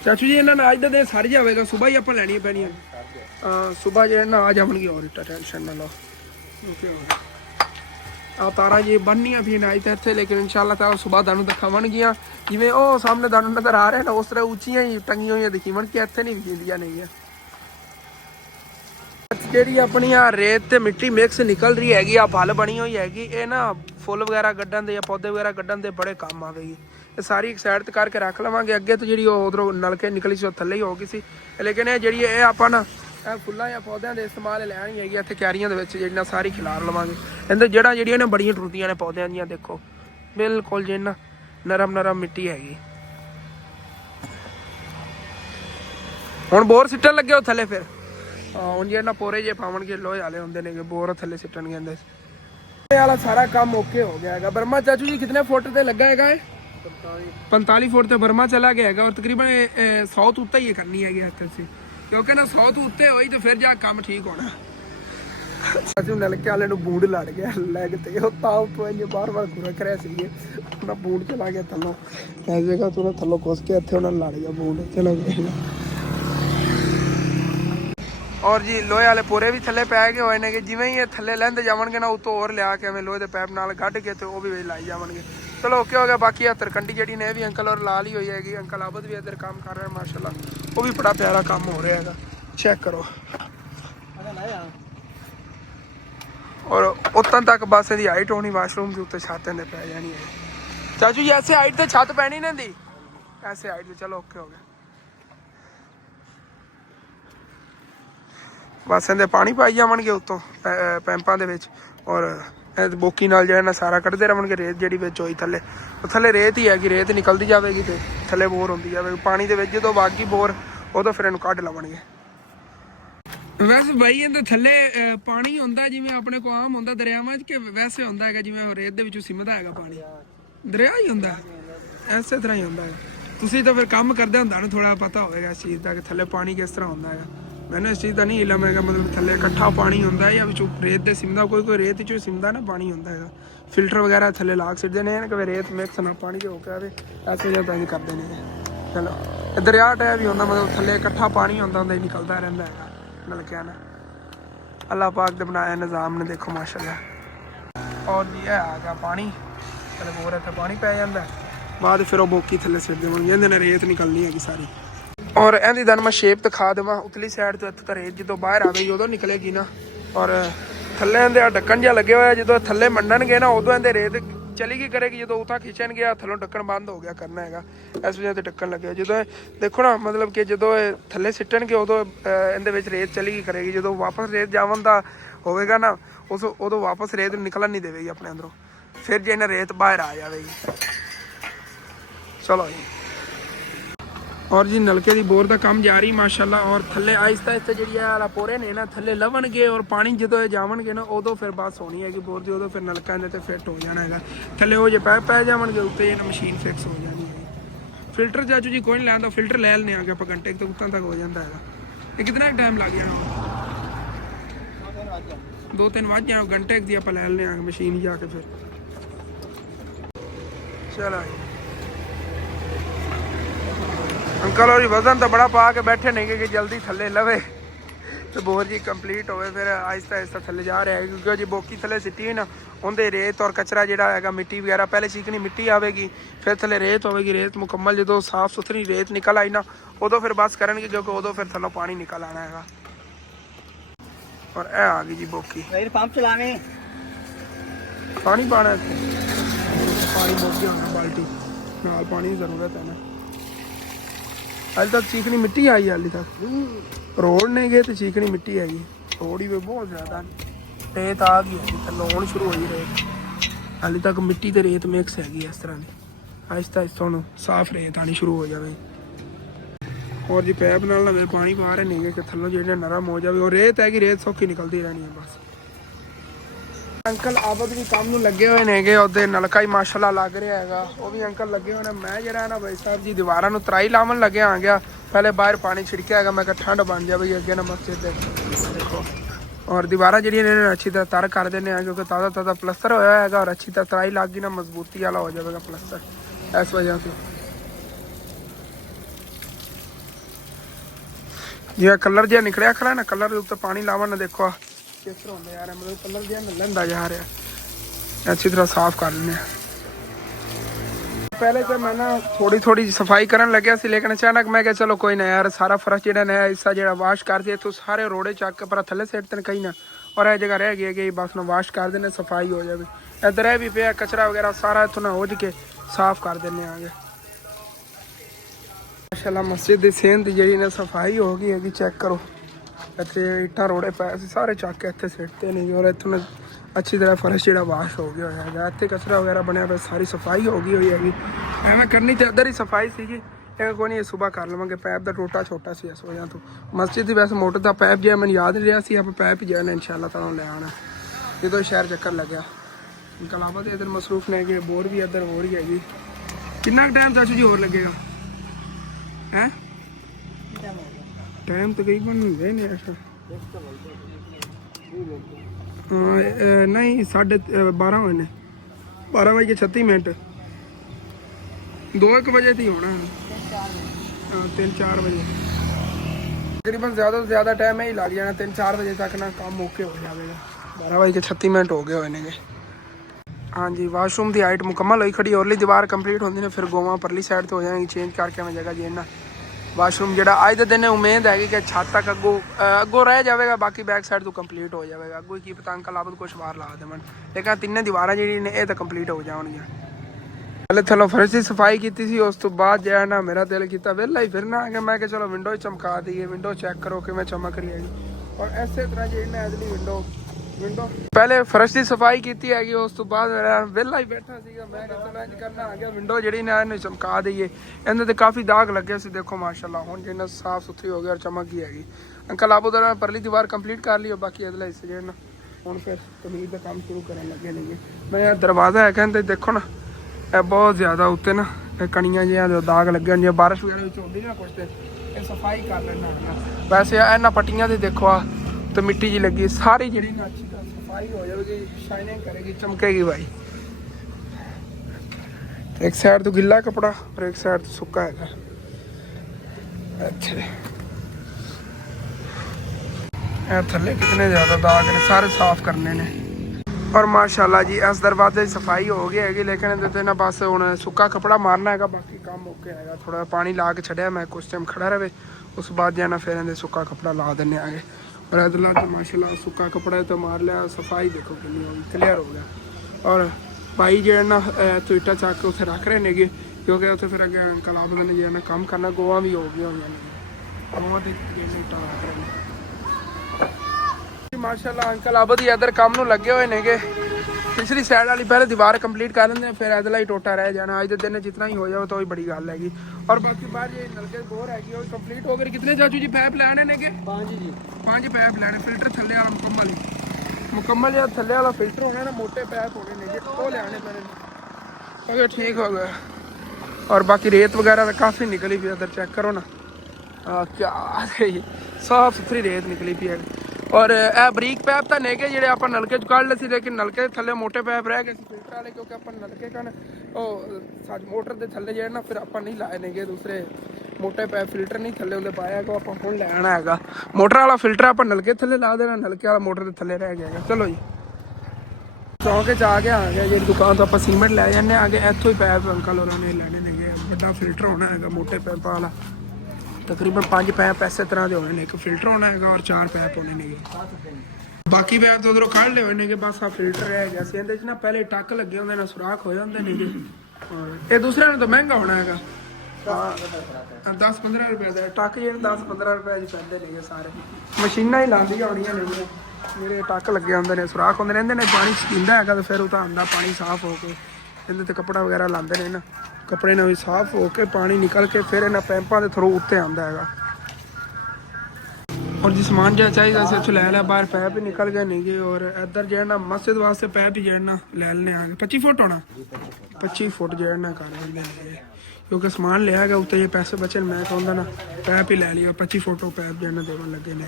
चाचू जी इन्होंने अज का दिन सर जाएगा, सुबह ही आप लैनिया पैनिया। सुबह जो ना आ जाएगी और इट्टा टेंशन ना लो। तारा जी बननिया भी ना तो इतने, लेकिन इंशाल्लाह ताला सुबह तुहानू दिखावणगियां जिवें ओ सामने तुहानू नजर आ रहे हैं ना उस तरह उच्चियां ही टंगी हुई दिखीवन कि इत्थे नहीं विखदियां नहीं है। जी अपनी रेत ते मिट्टी मिक्स निकल रही हैगी फल बनी हुई हैगी। ये ना फुल वगैरह गड्ढन दे या पौधे वगैरह गड्ढन दे बड़े काम आवेगी। ये सारी एक साइड करके रख लवांगे। अगे तो जी उधरों नलके निकली सी थले ही हो गई सी, लेकिन ये जी आपां ना फुल्लां या पौधों के इस्तेमाल लैनी हैगी। इत्थे क्यारियां दे विच जिहड़ियां सारी खिलार लवांगे। इहदे जड़ां जिहड़ियां ने बड़ियां टुरदियां ने पौधों दियां देखो बिल्कुल जी ना नरम नरम मिट्टी हैगी। हुण बोर सिट्टन लगे हो थले फिर हुण जे ना पोरे जे पावणगे लोहे वाले हुंदे ने बोर थले सिट्टणगे इहदे ये वाला सारा काम ओके हो गया है। बर्मा चाचू जी कितने फुट से लगा है? 45 फुट से बर्मा चला गया है और तकरीबन 100 तो उत्ते ही करनी है इधर से, क्योंकि ना 100 तो उत्ते हुई तो फिर जा काम ठीक होना। चाचू नलके वाले ਨੂੰ ਬੂੰਡ ਲੜ ਗਿਆ ਲੈਗ ਤੇ, ਉਹ ਤਾਂ ਉੱਤੋਂ ਇੰਨੇ ਬਾਰ-ਬਾਰ ਖੁਰਕ ਰਿਹਾ ਸੀਗੇ, ਉਹਨਾਂ ਬੂੰਡ ਚਲਾ ਗਿਆ ਥੱਲੋਂ, ਐ ਜਗ੍ਹਾ ਤੋਂ ਥੱਲੋਂ ਕੁੱਸ ਕੇ ਇੱਥੇ ਉਹਨਾਂ ਲੜ ਗਿਆ ਬੂੰਡ। ਚਲੋ ਔਰ ਜੀ ਲੋਹੇ ਵਾਲੇ ਪੂਰੇ ਵੀ ਥੱਲੇ ਪੈ ਗਏ ਹੋਏ ਨੇ ਕਿ ਜਿਵੇਂ ਹੀ ਇਹ ਥੱਲੇ ਲੈਂਦੇ ਜਾਵਣਗੇ ਨਾ ਉਤੋਂ ਹੋਰ ਲਿਆ ਕੇ ਐਵੇਂ ਲੋਹੇ ਦੇ ਪੈਪ ਨਾਲ ਕੱਢ ਕੇ ਤੇ ਉਹ ਵੀ ਲਾਈ ਜਾਵਣਗੇ। ਚਲੋ ਓਕੇ ਹੋ ਗਿਆ। ਬਾਕੀ ਤਰਕੰਡੀ ਜਿਹੜੀ ਨੇ ਇਹ ਵੀ ਅੰਕਲ ਔਰ ਲਾਲ ਹੀ ਹੋਈ ਹੈਗੀ। ਅੰਕਲ ਆਬਦ ਵੀ ਇੱਧਰ ਕੰਮ ਕਰ ਰਹੇ ਮਾਸ਼ਾਅੱਲਾ, ਉਹ ਵੀ ਬੜਾ ਪਿਆਰਾ ਕੰਮ ਹੋ ਰਿਹਾ ਹੈਗਾ, ਚੈੱਕ ਕਰੋ। और उतन तक बस ਇਹਦੀ ਹਾਈਟ ਹੋਣੀ ਵਾਸ਼ਰੂਮ ਦੇ ਉੱਤੇ ਛੱਤ ਦੇ ਪੈ ਜਾਣੀ ਹੈ। ਚਾਚੂ ਜੀ ਐਸੇ ਹਾਈਟ ਤੇ ਛੱਤ ਪੈਣੀ ਨਾ ਦੀ, ਐਸੇ ਹਾਈਟ ਤੇ। ਚਲੋ ਓਕੇ ਹੋ ਗਿਆ। ਬਸ ਇਹਦੇ ਪਾਣੀ ਪਾਈ ਜਾਵਣਗੇ ਉੱਤੋਂ ਪੈਂਪਾਂ ਦੇ ਵਿੱਚ, ਔਰ ਇਹ ਬੋਕੀ ਨਾਲ ਜਿਹੜਾ ਨਾ ਸਾਰਾ ਕੱਢਦੇ ਰਵਣਗੇ ਰੇਤ ਜਿਹੜੀ ਵਿੱਚ ਹੋਈ ਥੱਲੇ। ਉਹ ਥੱਲੇ ਰੇਤ ਹੀ ਹੈਗੀ, ਰੇਤ ਨਿਕਲਦੀ ਜਾਵੇਗੀ ਤੇ ਥੱਲੇ ਬੋਰ ਹੁੰਦੀ ਜਾਵੇਗੀ ਪਾਣੀ ਦੇ ਵਿੱਚ। ਜਦੋਂ ਵਾਗੀ ਬੋਰ ਉਦੋਂ ਫਿਰ ਇਹਨੂੰ ਕੱਢ ਲਵਣਗੇ। ਵੈਸੇ ਬਾਈ ਇਹਦੇ ਥੱਲੇ ਪਾਣੀ ਹੁੰਦਾ ਜਿਵੇਂ ਆਪਣੇ ਕੋਲ ਆਮ ਹੁੰਦਾ ਦਰਿਆਵਾਂ 'ਚ, ਕਿ ਵੈਸੇ ਹੁੰਦਾ ਹੈਗਾ ਜਿਵੇਂ ਰੇਤ ਦੇ ਵਿੱਚੋਂ ਸਿਮਦਾ ਹੈਗਾ ਪਾਣੀ? ਦਰਿਆ ਹੀ ਹੁੰਦਾ, ਐਸੇ ਤਰ੍ਹਾਂ ਹੀ ਹੁੰਦਾ ਹੈ। ਤੁਸੀਂ ਤਾਂ ਫਿਰ ਕੰਮ ਕਰਦੇ ਹੁੰਦਾ ਨਾ, ਥੋੜਾ ਪਤਾ ਹੋਵੇਗਾ ਇਸ ਚੀਜ਼ ਦਾ ਕਿ ਥੱਲੇ ਪਾਣੀ ਕਿਸ ਤਰ੍ਹਾਂ ਹੁੰਦਾ ਹੈਗਾ। ਮੈਨੂੰ ਇਸ ਚੀਜ਼ ਦਾ ਨਹੀਂ ਇਲਮ ਹੈਗਾ, ਮਤਲਬ ਥੱਲੇ ਇਕੱਠਾ ਪਾਣੀ ਹੁੰਦਾ ਜਾਂ ਵਿੱਚੋਂ ਰੇਤ ਦੇ ਸਿਮਦਾ, ਕੋਈ ਰੇਤ 'ਚੋਂ ਸਿਮਦਾ ਨਾ ਪਾਣੀ ਹੁੰਦਾ ਹੈਗਾ। ਫਿਲਟਰ ਵਗੈਰਾ ਥੱਲੇ ਲਾ ਸਿੱਟਦੇ ਨੇ ਕਿ ਰੇਤ ਮਿਕਸ ਨਾ ਪਾਣੀ 'ਚ ਹੋ ਕੇ ਆਵੇ, ਐਸੇ ਜਿਹਾ ਤਾਂ ਕਰਦੇ ਨੇ। ਚਲੋ ਦਰਿਆ ਟਾਈਪ ਵੀ ਹੁੰਦਾ, ਮਤਲਬ ਥੱਲੇ ਇਕੱਠਾ ਪਾਣੀ ਹੁੰਦਾ ਹੀ ਨਿਕਲਦਾ ਰਹਿੰਦਾ ਹੈਗਾ ਨਲਕਿਆਂ ਨਾਲ। ਅੱਲਾਹ ਪਾਕ ਦੇ ਬਣਾਇਆ ਨਿਜ਼ਾਮ ਨੇ ਦੇਖੋ ਮਾਸ਼ਾਅੱਲਾ। ਔਰ ਜੀ ਇਹ ਆ ਗਿਆ ਪਾਣੀ, ਥੱਲੇ ਬੋਰ ਇੱਥੇ ਪਾਣੀ ਪੈ ਜਾਂਦਾ, ਬਾਅਦ ਫਿਰ ਉਹ ਬੋਕੀ ਥੱਲੇ ਸਿੱਟ ਦੇਵਾਂਗੇ, ਇਹਦੇ ਨਾਲ ਰੇਤ ਨਿਕਲਣੀ ਹੈਗੀ ਸਾਰੀ। ਔਰ ਇਹਦੀ ਤੁਹਾਨੂੰ ਮੈਂ ਸ਼ੇਪ ਦਿਖਾ ਦੇਵਾਂ, ਉਤਲੀ ਸਾਈਡ ਤੋਂ ਇੱਥੇ ਰੇਤ ਜਦੋਂ ਬਾਹਰ ਆਵੇਗੀ ਉਦੋਂ ਨਿਕਲੇਗੀ ਨਾ, ਔਰ ਥੱਲੇ ਇਹਦੇ ਆ ਢੱਕਣ ਜਿਹਾ ਲੱਗੇ ਹੋਇਆ, ਜਦੋਂ ਥੱਲੇ ਮੰਡਣਗੇ ਨਾ ਉਦੋਂ ਇਹਦੇ ਰੇਤ ਚਲੀ ਗਈ ਕਰੇਗੀ, ਜਦੋਂ ਉਤਾਂ ਖਿੱਚਣਗੇ ਆ ਥੱਲੋਂ ਢੱਕਣ ਬੰਦ ਹੋ ਗਿਆ ਕਰਨਾ ਹੈਗਾ, ਇਸ ਵਜ੍ਹਾ ਤੇ ਢੱਕਣ ਲੱਗਿਆ। ਜਦੋਂ ਦੇਖੋ ਨਾ ਮਤਲਬ ਕਿ ਜਦੋਂ ਇਹ ਥੱਲੇ ਸਿੱਟਣਗੇ ਉਦੋਂ ਇਹਦੇ ਵਿੱਚ ਰੇਤ ਚਲੀ ਗਈ ਕਰੇਗੀ, ਜਦੋਂ ਵਾਪਸ ਰੇਤ ਜਾਵਣ ਦਾ ਹੋਵੇਗਾ ਨਾ ਉਦੋਂ ਵਾਪਸ ਰੇਤ ਨਿਕਲਣ ਨਹੀਂ ਦੇਵੇਗੀ ਆਪਣੇ ਅੰਦਰੋਂ, ਫਿਰ ਜੇ ਇਹਨਾਂ ਰੇਤ ਬਾਹਰ ਆ ਜਾਵੇਗੀ। ਚਲੋ ਜੀ। ਔਰ ਜੀ ਨਲਕੇ ਦੀ ਬੋਰ ਦਾ ਕੰਮ ਜਾਰੀ ਮਾਸ਼ਾਅੱਲਾ। ਔਰ ਥੱਲੇ ਆਹਿਸਤਾ ਆਹਿਸਤਾ ਜਿਹੜੀ ਆ ਪੋਰੇ ਨੇ ਨਾ ਥੱਲੇ ਲਵਣਗੇ, ਔਰ ਪਾਣੀ ਜਦੋਂ ਇਹ ਜਾਵਣਗੇ ਨਾ ਉਦੋਂ ਫਿਰ ਬਸ ਹੋਣੀ ਹੈਗੀ ਬੋਰ ਦੀ, ਉਦੋਂ ਫਿਰ ਨਲਕਾ ਇਹਦੇ ਤੇ ਫਿੱਟ ਹੋ ਜਾਣਾ ਹੈਗਾ। ਥੱਲੇ ਉਹ ਜੇ ਪੈ ਜਾਵਣਗੇ ਉੱਤੇ ਇਹਨਾਂ ਮਸ਼ੀਨ ਫਿਕਸ ਹੋ ਜਾਣੀ ਹੈ। ਫਿਲਟਰ ਚਾਚੂ ਜੀ ਕੋਈ ਨਹੀਂ ਲੈਂਦਾ, ਫਿਲਟਰ ਲੈ ਲੈਣੇ ਆਗੇ ਆਪਾਂ, ਘੰਟੇ ਤੋਂ ਉੱਤਾਂ ਤੱਕ ਹੋ ਜਾਂਦਾ ਹੈਗਾ। ਇਹ ਕਿੰਨਾ ਟਾਈਮ ਲੱਗ ਜਾਣਾ? 2-3 ਵੱਜ ਜਾਣਾ, ਘੰਟੇ ਦੀ ਆਪਾਂ ਲੈ ਲੈਣੇ ਆਗੇ ਮਸ਼ੀਨ ਜਾ ਕੇ ਫਿਰ। ਚਲੋ ਅੰਕਲ ਹੋਰੀ ਵਜ਼ਨ ਤਾਂ ਬੜਾ ਪਾ ਕੇ ਬੈਠੇ ਨਹੀਂ ਕਿ ਜਲਦੀ ਥੱਲੇ ਲਵੇ ਤੇ ਬੋਰ ਜੀ ਕੰਪਲੀਟ ਹੋਵੇ, ਫਿਰ ਆਹਿਸਤਾ ਆਹਿਸਤਾ ਥੱਲੇ ਜਾ ਰਿਹਾ ਹੈ, ਕਿਉਂਕਿ ਜੀ ਬੋਕੀ ਥੱਲੇ ਸਿੱਟੀ ਨਾ ਉਹਦੇ ਰੇਤ ਔਰ ਕਚਰਾ ਜਿਹੜਾ ਹੈਗਾ ਮਿੱਟੀ ਵਗੈਰਾ, ਪਹਿਲੇ ਚੀਕਣੀ ਮਿੱਟੀ ਆਵੇਗੀ, ਫਿਰ ਥੱਲੇ ਰੇਤ ਹੋਵੇਗੀ। ਰੇਤ ਮੁਕੰਮਲ ਜਦੋਂ ਸਾਫ਼ ਸੁਥਰੀ ਰੇਤ ਨਿਕਲ ਆਈ ਨਾ ਉਦੋਂ ਫਿਰ ਬਸ ਕਰਨਗੇ, ਕਿਉਂਕਿ ਉਦੋਂ ਫਿਰ ਥੱਲੋਂ ਪਾਣੀ ਨਿਕਲ ਆਣਾ ਹੈਗਾ। ਔਰ ਇਹ ਆ ਗਈ ਜੀ ਬੋਕੀ। ਪੰਪ ਚਲਾਵੇਂ ਪਾਣੀ ਪਾਣਾ, ਪਾਣੀ ਮੁੱਕ ਗਿਆ ਹੋਣਾ, ਬਾਲਟੀ ਨਾਲ ਪਾਣੀ ਦੀ ਜ਼ਰੂਰਤ ਹੈ ਨਾ। ਹਾਲੇ ਤੱਕ ਚੀਕਣੀ ਮਿੱਟੀ ਆਈ, ਹਾਲੇ ਤੱਕ ਰੋਡ ਨਹੀਂ ਗਏ ਤੇ ਚੀਕਣੀ ਮਿੱਟੀ ਆਈ, ਰੋਡ ਹੀ ਬਹੁਤ ਜ਼ਿਆਦਾ ਰੇਤ ਆ ਗਈ ਹੈ, ਥੱਲੋਂ ਹੁਣ ਸ਼ੁਰੂ ਹੋਈ ਰੇਤ। ਹਾਲੇ ਤੱਕ ਮਿੱਟੀ ਤੇ ਰੇਤ ਮਿਕਸ ਹੈਗੀ ਇਸ ਤਰ੍ਹਾਂ ਦੀ, ਆਹਿਸਤਾ ਆਹਿਸਤਾ ਹੁਣ ਸਾਫ਼ ਰੇਤ ਆਣੀ ਸ਼ੁਰੂ ਹੋ ਜਾਵੇ। ਔਰ ਜੀ ਪੈਪ ਨਾਲ ਨਵੇਂ ਪਾਣੀ ਪਾ ਰਹੇ ਨਹੀਂ ਕਿ ਥੱਲੋਂ ਜਿਹੜਾ ਨਰਮ ਹੋ ਜਾਵੇ, ਔਰ ਰੇਤ ਹੈਗੀ, ਰੇਤ ਸੌਖੀ ਨਿਕਲਦੀ ਰਹਿਣੀ ਹੈ ਬਸ। ਅੰਕਲ ਆਬਦ ਵੀ ਕੰਮ ਨੂੰ ਲੱਗੇ ਹੋਏ ਨੇਗੇ, ਉਹਦੇ ਨਲਕਾ ਹੀ ਮਾਸ਼ਾਅੱਲਾ ਲੱਗ ਰਿਹਾ ਹੈਗਾ, ਉਹ ਵੀ ਅੰਕਲ ਲੱਗੇ ਹੋਏ ਨੇ। ਮੈਂ ਜਿਹੜਾ ਨਾ ਭਾਈ ਸਾਹਿਬ ਜੀ ਦੀਵਾਰਾਂ ਨੂੰ ਤਰਾਈ ਲਾਵਣ ਲੱਗਿਆ ਆ ਗਿਆ, ਪਹਿਲੇ ਬਾਹਰ ਪਾਣੀ ਛਿੜਕਿਆ ਹੈਗਾ, ਮੈਂ ਕਿਹਾ ਠੰਡ ਬਣ ਜਾਵੇ ਅੱਗੇ ਨਾ ਮਸਜਿਦ ਦੇ ਦੇਖੋ। ਔਰ ਦੀਵਾਰਾਂ ਜਿਹੜੀਆਂ ਨੇ ਅੱਛੀ ਤਰ੍ਹਾਂ ਤਰ ਕਰ ਦਿੰਦੇ ਆ, ਕਿਉਂਕਿ ਤਾਜ਼ਾ ਪਲਸਤਰ ਹੋਇਆ ਹੈਗਾ, ਔਰ ਅੱਛੀ ਤਰ੍ਹਾਂ ਤਰਾਈ ਲੱਗ ਗਈ ਨਾ ਮਜ਼ਬੂਤੀ ਵਾਲਾ ਹੋ ਜਾਵੇਗਾ ਪਲਸਤਰ, ਇਸ ਵਜ੍ਹਾ ਤੋਂ। ਜਿਵੇਂ ਕਲਰ ਜਿਹਾ ਨਿਕਲਿਆ ਖੜਾ ਨਾ, ਕਲਰ ਦੇ ਉੱਤੇ ਪਾਣੀ ਲਾਵਣ ਨਾ ਦੇਖੋ ਕਿਸ ਤਰ੍ਹਾਂ ਹੁੰਦਾ ਯਾਰ, ਮਤਲਬ ਕਲਰ ਜਿਹਾ ਲੈਂਦਾ ਜਾ ਰਿਹਾ, ਅੱਛੀ ਤਰ੍ਹਾਂ ਸਾਫ਼ ਕਰ ਲੈਂਦੇ ਹਾਂ। ਪਹਿਲੇ ਤਾਂ ਮੈਂ ਨਾ ਥੋੜੀ ਸਫਾਈ ਕਰਨ ਲੱਗਿਆ ਸੀ, ਲੇਕਿਨ ਅਚਾਨਕ ਮੈਂ ਕਿਹਾ ਚਲੋ ਕੋਈ ਨਾ ਯਾਰ, ਸਾਰਾ ਫਰਸ਼ ਜਿਹੜਾ ਨਾ ਹਿੱਸਾ ਜਿਹੜਾ ਵਾਸ਼ ਕਰਦੇ ਇੱਥੋਂ ਸਾਰੇ ਰੋੜੇ ਚੱਕ ਕੇ ਪਰ ਥੱਲੇ ਸਿੱਟ ਦੇਣ ਕहीं ਨਾ, ਔਰ ਇਹ ਜਗ੍ਹਾ ਰਹਿ ਗਈ ਕਿ ਬਸ ਨੂੰ ਵਾਸ਼ ਕਰ ਦੇਣੇ, ਸਫਾਈ ਹੋ ਜਾਵੇ। ਇੱਧਰ ਇਹ ਵੀ ਪਿਆ ਕਚਰਾ ਵਗੈਰਾ ਸਾਰਾ ਇੱਥੋਂ ਨਾ ਉੱਜ ਕੇ ਸਾਫ਼ ਕਰ ਦਿੰਦੇ ਆਗੇ ਮਾਸ਼ਾਅੱਲਾ। ਮਸਜਿਦ ਦੀ ਸੇਨ ਦੀ ਜਿਹੜੀ ਨਾ ਸਫਾਈ ਹੋ ਗਈ ਹੈਗੀ, ਚੈੱਕ ਕਰੋ। ਇੱਥੇ ਇੱਟਾਂ ਰੋੜੇ ਪਏ ਸੀ ਸਾਰੇ ਚੱਕ ਕੇ ਇੱਥੇ ਸਿੱਟਦੇ ਨੇ, ਔਰ ਇੱਥੋਂ ਅੱਛੀ ਤਰ੍ਹਾਂ ਫਰਸ਼ ਜਿਹੜਾ ਵਾਸ਼ ਹੋ ਗਿਆ ਹੋਇਆ ਹੈਗਾ। ਇੱਥੇ ਕਚਰਾ ਵਗੈਰਾ ਬਣਿਆ ਪਿਆ, ਸਾਰੀ ਸਫਾਈ ਹੋ ਗਈ ਹੋਈ ਹੈਗੀ। ਐਵੇਂ ਕਰਨੀ ਤੇ ਇੱਧਰ ਹੀ ਸਫਾਈ ਸੀਗੀ, ਇਹ ਕੋਈ ਨਹੀਂ ਸੁਬਾਹ ਕਰ ਲਵਾਂਗੇ। ਪੈਪ ਦਾ ਟੋਟਾ ਛੋਟਾ ਸੀ ਇਸ ਵਜ੍ਹਾ ਤੋਂ। ਮਸਜਿਦ ਦੀ ਵੈਸੇ ਮੋਟਰ ਦਾ ਪੈਪ ਜਿਹਾ ਮੈਨੂੰ ਯਾਦ ਨਹੀਂ ਰਿਹਾ ਸੀ, ਆਪਾਂ ਪੈਪ ਹੀ ਜਾਣਾ ਇਨਸ਼ਾਅੱਲਾ ਤੁਹਾਨੂੰ ਲੈ ਆਉਣਾ ਜਦੋਂ ਸ਼ਹਿਰ ਚੱਕਰ ਲੱਗਿਆ। ਕਲਾਵਾ ਤੇ ਇਧਰ ਮਸਰੂਫ ਨੇ ਕਿ ਬੋਰ ਵੀ ਇੱਧਰ ਹੋ ਰਹੀ ਹੈਗੀ। ਕਿੰਨਾ ਟਾਈਮ ਚਾਚੂ ਜੀ ਹੋਰ ਲੱਗੇਗਾ ਹੈ? ਟਾਈਮ ਤਕਰੀਬਨ ਹੁੰਦੇ ਨੇ ਅੱਛਾ ਨਹੀਂ 12:30 ਹੋਏ ਨੇ 12:36 2-1 ਵਜੇ ਤੇ ਹੋਣਾ 3-4 ਵਜੇ ਤਕਰੀਬਨ ਜ਼ਿਆਦਾ ਤੋਂ ਜ਼ਿਆਦਾ ਟਾਈਮ ਹੀ ਲੱਗ ਜਾਣਾ 3-4 ਵਜੇ ਤੱਕ ਨਾ ਕੰਮ ਓਕੇ ਹੋ ਜਾਵੇਗਾ। 12:36 ਹੋ ਗਏ ਹੋਏ ਨੇ। ਹਾਂਜੀ ਵਾਸ਼ਰੂਮ ਦੀ ਹਾਈਟ ਮੁਕੰਮਲ ਹੋਈ ਖੜੀ ਔਰਲੀ ਦੀਵਾਰ ਕੰਪਲੀਟ ਹੁੰਦੀ ਨੇ ਫਿਰ ਗੋਵਾਂ ਪਰਲੀ ਸਾਈਡ ਤੇ ਹੋ ਜਾਣਗੀ ਚੇਂਜ ਕਰਕੇ ਮੈਂ ਜਗ੍ਹਾ ਜੇ ਨਾ ਵਾਸ਼ਰੂਮ ਜਿਹੜਾ ਅੱਜ ਦੇ ਦਿਨ ਉਮੀਦ ਹੈਗੀ ਕਿ ਛੱਤ ਤੱਕ ਅੱਗੋਂ ਰਹਿ ਜਾਵੇਗਾ ਬਾਕੀ ਬੈਕ ਸਾਈਡ ਤੋਂ ਕੰਪਲੀਟ ਹੋ ਜਾਵੇਗਾ। ਅੱਗੋਂ ਕੀ ਪਤਾ ਅੰਕਲ ਆਪ ਕੁਛ ਬਾਹਰ ਲਾ ਦੇਵਣ ਲੇਕਿਨ ਤਿੰਨੇ ਦੀਵਾਰਾਂ ਜਿਹੜੀਆਂ ਨੇ ਇਹ ਤਾਂ ਕੰਪਲੀਟ ਹੋ ਜਾਣਗੀਆਂ। ਪਹਿਲੇ ਥੱਲੋਂ ਫਰਸ਼ ਦੀ ਸਫਾਈ ਕੀਤੀ ਸੀ ਉਸ ਤੋਂ ਬਾਅਦ ਜਿਹੜਾ ਨਾ ਮੇਰਾ ਦਿਲ ਕੀਤਾ ਵਿਹਲਾ ਹੀ ਫਿਰਨਾ ਆ ਗਿਆ। ਮੈਂ ਕਿਹਾ ਚਲੋ ਵਿੰਡੋ ਚਮਕਾ ਦਈਏ ਵਿੰਡੋ ਚੈੱਕ ਕਰੋ ਕਿਵੇਂ ਚਮਕ ਰਹੀ ਹੈਗੀ ਔਰ ਇਸੇ ਤਰ੍ਹਾਂ ਜਿਹੜੀ ਨਾ ਇਹਦੀ ਵਿੰਡੋ ਪਹਿਲੇ ਫਰਸ਼ ਦੀ ਸਫਾਈ ਕੀਤੀ ਹੈਗੀ ਉਸ ਤੋਂ ਬਾਅਦ ਮੇਰਾ ਵਿਹਲਾ ਹੀ ਬੈਠਾ ਸੀਗਾ। ਮੈਂ ਕਿਹਾ ਚਲੋ ਇੰਝ ਕਰਨਾ ਆ ਗਿਆ ਵਿੰਡੋ ਜਿਹੜੀ ਨਾ ਇਹਨੂੰ ਚਮਕਾ ਦਈਏ। ਇਹਦੇ ਤੇ ਕਾਫੀ ਦਾਗ ਲੱਗੇ ਸੀ ਦੇਖੋ ਮਾਸ਼ਾਅੱਲਾ ਹੁਣ ਜਿੰਨਾ ਸਾਫ ਸੁਥਰੀ ਹੋ ਗਿਆ ਔਰ ਚਮਕ ਗਈ ਹੈਗੀ। ਅੰਕਲ ਆਪ ਉਧਰ ਪਰਲੀ ਦੀਵਾਰ ਕੰਪਲੀਟ ਕਰ ਲਈ ਬਾਕੀ ਅਗਲਾ ਹਿੱਸੇ ਜਿਹੜਾ ਹੁਣ ਫਿਰ ਤਮੀਜ਼ ਦਾ ਕੰਮ ਸ਼ੁਰੂ ਕਰਨ ਲੱਗੇ ਨੇਗੇ। ਮੈਂ ਦਰਵਾਜ਼ਾ ਹੈ ਕਹਿੰਦੇ ਦੇਖੋ ਨਾ ਇਹ ਬਹੁਤ ਜ਼ਿਆਦਾ ਉੱਤੇ ਨਾ ਇਹ ਕਣੀਆਂ ਜਿਹੀਆਂ ਦੇ ਦਾਗ ਲੱਗੇ ਹੁੰਦੀਆਂ ਬਾਰਿਸ਼ ਵਗੈਰਾ ਵਿੱਚ ਹੁੰਦੀ ਨਾ ਕੁਛ ਤੇ ਇਹ ਸਫਾਈ ਕਰ ਲੈਣਾ। ਵੈਸੇ ਇਹਨਾਂ ਪੱਟੀਆਂ ਤੇ ਦੇਖੋ ਆ ਤੇ ਮਿੱਟੀ ਜੀ ਲੱਗੀ ਸਾਰੀ ਜਿਹੜੀ ਨਾ ਅੱਛੀ ਤਰ੍ਹਾਂ ਸਫਾਈ ਹੋ ਜਾਵੇਗੀ ਸ਼ਾਈਨਿੰਗ ਕਰੇਗੀ ਚਮਕੇਗੀ ਭਾਈ। ਇੱਕ ਸਾਈਡ ਤੋਂ ਗਿੱਲਾ ਕਪੜਾ ਔਰ ਇੱਕ ਸਾਈਡ ਤੋਂ ਸੁੱਕਾ ਹੈਗਾ। ਅੱਛਾ ਇਹ ਥੱਲੇ ਕਿਤਨੇ ਜ਼ਿਆਦਾ ਦਾਗ ਨੇ ਸਾਰੇ ਸਾਫ਼ ਕਰਨੇ ਨੇ ਔਰ ਮਾਸ਼ਾਅੱਲਾ ਜੀ ਇਸ ਦਰਵਾਜ਼ੇ ਦੀ ਸਫਾਈ ਹੋ ਗਈ ਹੈਗੀ ਲੇਕਿਨ ਇਹਦੇ ਤੇ ਨਾ ਬਸ ਹੁਣ ਸੁੱਕਾ ਕਪੜਾ ਮਾਰਨਾ ਹੈਗਾ ਬਾਕੀ ਕੰਮ ਓਕੇ ਹੈਗਾ। ਥੋੜਾ ਪਾਣੀ ਲਾ ਕੇ ਛੱਡਿਆ ਮੈਂ ਕੁਛ ਟਾਈਮ ਖੜਾ ਰਵੇ ਉਸ ਬਾਅਦ ਜਾਣਾ ਫਿਰ ਇਹਦੇ ਸੁੱਕਾ ਕਪੜਾ ਲਾ ਦਿੰਨੇ ਆਗੇ ਔਰ ਇਧਰਲਾ ਤਾਂ ਮਾਸ਼ਾਅੱਲਾ ਸੁੱਕਾ ਕਪੜਾ ਤਾਂ ਮਾਰ ਲਿਆ ਸਫਾਈ ਦੇਖੋ ਕਿੰਨੀ ਹੋ ਗਈ ਕਲੀਅਰ ਹੋ ਗਿਆ। ਔਰ ਭਾਈ ਜਿਹੜਾ ਨਾ ਟਵਿੱਟਾ ਚੱਕ ਕੇ ਉੱਥੇ ਰੱਖ ਰਹੇ ਨੇਗੇ ਕਿਉਂਕਿ ਉੱਥੇ ਫਿਰ ਅੱਗੇ ਅੰਕਲ ਆਪ ਨੇ ਜਿਹੜਾ ਕੰਮ ਕਰਨਾ ਗੋਆ ਵੀ ਹੋ ਗਈਆਂ ਹੋਈਆਂ ਨੇ ਗੋਆ ਦੇ ਇੱਟਾਂ ਰੱਖ ਰਹੇ ਨੇ ਮਾਸ਼ਾਅੱਲਾ। ਅੰਕਲ ਆਪ ਦੀ ਇਧਰ ਕੰਮ ਨੂੰ ਲੱਗੇ ਹੋਏ ਨੇਗੇ। ਪਿਛਲੀ ਸਾਈਡ ਵਾਲੀ ਪਹਿਲੇ ਦੀਵਾਰ ਕੰਪਲੀਟ ਕਰ ਲੈਂਦੇ ਫਿਰ ਇਧਰਲਾ ਹੀ ਟੋਟਾ ਰਹਿ ਜਾਣਾ ਅੱਜ ਦੇ ਦਿਨ ਜਿਤਨਾ ਹੀ ਹੋ ਜਾਵੇ ਤਾਂ ਉਹ ਬੜੀ ਗੱਲ ਹੈਗੀ। ਔਰ ਬਾਕੀ ਬਾਹਰ ਜੇ ਨਲਕੇ ਬੋਰ ਹੈਗੀ ਉਹ ਕੰਪਲੀਟ ਹੋ ਗਏ। ਕਿਤਨੇ ਚਾਚੂ ਜੀ ਪੈਪ ਲੈਣੇ ਨੇਗੇ? 5 ਪੈਪ ਲੈਣੇ ਫਿਲਟਰ ਥੱਲੇ ਵਾਲਾ ਮੁਕੰਮਲ ਜਿਹੜਾ ਥੱਲੇ ਵਾਲਾ ਫਿਲਟਰ ਹੋਣਾ ਨਾ ਮੋਟੇ ਪੈਪ ਹੋਣੇ ਨੇਗੇ ਉਹ ਲਿਆਣੇ ਪੈਣੇ ਅਗਰ ਠੀਕ ਹੋ ਗਿਆ। ਔਰ ਬਾਕੀ ਰੇਤ ਵਗੈਰਾ ਤਾਂ ਕਾਫੀ ਨਿਕਲੀ ਪਈ ਇੱਧਰ ਚੈੱਕ ਕਰੋ ਨਾ ਕਿਆ ਸਾਫ ਸੁਥਰੀ ਰੇਤ ਨਿਕਲੀ ਪਈ ਹੈ। ਔਰ ਇਹ ਬਰੀਕ ਪੈਪ ਤਾਂ ਨੇਗੇ ਜਿਹੜੇ ਆਪਾਂ ਨਲਕੇ 'ਚ ਕੱਢ ਲਏ ਸੀ ਲੇਕਿਨ ਨਲਕੇ ਦੇ ਥੱਲੇ ਮੋਟੇ ਪੈਪ ਰਹਿ ਗਏ ਸੀ ਫਿਲਟਰ ਵਾਲੇ ਕਿਉਂਕਿ ਆਪਾਂ ਨਲਕੇ ਕਨ ਉਹ ਮੋਟਰ ਦੇ ਥੱਲੇ ਜਿਹੜੇ ਨਾ ਫਿਰ ਆਪਾਂ ਨਹੀਂ ਲਾਏ ਨੇਗੇ ਦੂਸਰੇ ਮੋਟੇ ਪੈਪ ਫਿਲਟਰ ਨਹੀਂ ਥੱਲੇ ਉਹਦੇ ਪਾਇਆ ਹੈਗਾ ਆਪਾਂ ਹੁਣ ਲੈਣਾ ਹੈਗਾ। ਮੋਟਰ ਵਾਲਾ ਫਿਲਟਰ ਆਪਾਂ ਨਲਕੇ ਥੱਲੇ ਲਾ ਦੇਣਾ ਨਲਕੇ ਵਾਲਾ ਮੋਟਰ ਦੇ ਥੱਲੇ ਰਹਿ ਗਿਆ ਹੈਗਾ। ਚਲੋ ਜੀ ਚੌਂਕ 'ਚ ਆ ਗਿਆ ਜਿਹੜੀ ਦੁਕਾਨ ਤੋਂ ਆਪਾਂ ਸੀਮੈਂਟ ਲੈ ਜਾਂਦੇ ਹਾਂ ਅੱਗੇ ਇੱਥੋਂ ਹੀ ਪੈਪ ਅੰਕਲ ਉਹਨਾਂ ਨੇ ਲੈਣੇ ਨੇਗੇ। ਵੱਡਾ ਫਿਲਟਰ ਹੋਣਾ ਹੈਗਾ ਮੋਟੇ ਪੈਪਾਂ ਵਾਲਾ ਤਕਰੀਬਨ 5 ਪੈਪ ਇਸੇ ਤਰ੍ਹਾਂ ਦੇ ਹੋਣੇ ਨੇ। ਇੱਕ ਫਿਲਟਰ ਹੋਣਾ ਹੈਗਾ ਔਰ 4 ਪੈਪ ਹੋਣੇ ਨੇਗੇ। ਬਾਕੀ ਪੈਪ ਤਾਂ ਉਧਰੋਂ ਕੱਢ ਲਏ ਹੋਏ ਨੇਗੇ ਬਸ ਆ ਫਿਲਟਰ ਰਹਿ ਗਿਆ ਸੀ। ਇਹਦੇ 'ਚ ਨਾ ਪਹਿਲੇ ਟੱਕ ਲੱਗੇ ਹੁੰਦੇ ਨੇ ਸੁਰਾਖ ਹੋ ਜਾਂਦੇ ਨੇਗੇ। ਇਹ ਦੂਸਰੇ ਨੂੰ ਤਾਂ ਮਹਿੰਗਾ ਹੋਣਾ ਹੈਗਾ 10-15 ਰੁਪਏ ਦਾ ਟੱਕ ਜਿਹੜੇ 10-15 ਰੁਪਏ 'ਚ ਪੈਂਦੇ ਨੇਗੇ ਸਾਰੇ। ਮਸ਼ੀਨਾਂ ਹੀ ਲਾਉਂਦੀਆਂ ਹੋਣੀਆਂ ਨੇਗੀਆਂ ਜਿਹੜੇ ਟੱਕ ਲੱਗੇ ਹੁੰਦੇ ਨੇ ਸੁਰਾਖ ਹੁੰਦੇ ਰਹਿੰਦੇ ਨੇ ਪਾਣੀ ਪੀਂਦਾ ਹੈਗਾ ਤੇ ਫਿਰ ਉਹ ਤਾਂ ਆਉਂਦਾ ਪਾਣੀ ਸਾਫ਼ ਹੋ ਕੇ ਇਹਦੇ 'ਤੇ ਕੱਪੜਾ ਵਗੈਰਾ ਲਾਉਂਦੇ ਨੇ ਨਾ ਕੱਪੜੇ ਨਾਲ ਵੀ ਸਾਫ਼ ਹੋ ਕੇ ਪਾਣੀ ਨਿਕਲ ਕੇ ਫਿਰ ਇਹਨਾਂ ਪੈਂਪਾਂ ਦੇ ਥਰੂ ਉੱਤੇ ਆਉਂਦਾ ਹੈਗਾ। ਔਰ ਜੀ ਸਮਾਨ ਜਿਹੜਾ ਚਾਹੀਦਾ ਸੀ ਉੱਥੋਂ ਲੈ ਲਿਆ ਬਾਹਰ ਪੈਪ ਹੀ ਨਿਕਲ ਗਏ ਨੇਗੇ। ਔਰ ਇੱਧਰ ਜਿਹੜਾ ਨਾ ਮਸਜਿਦ ਵਾਸਤੇ ਪੈਪ ਹੀ ਜਿਹੜਾ ਨਾ ਲੈ ਲੈਣੇ ਆ 25 ਫੁੱਟ ਹੋਣਾ 25 ਫੁੱਟ ਜਿਹੜਾ ਨਾ ਕਰ ਦਿੰਦੇ ਨੇ ਕਿਉਂਕਿ ਸਮਾਨ ਲਿਆ ਗਿਆ ਉੱਤੇ ਜੇ ਪੈਸੇ ਬਚਣ ਮੈਂ ਕਹਿੰਦਾ ਨਾ ਪੈਪ ਹੀ ਲੈ ਲਿਆ 25 ਫੁੱਟ ਉਹ ਪੈਪ ਜਿਹੜਾ ਦੇਣ ਲੱਗੇ ਨੇ।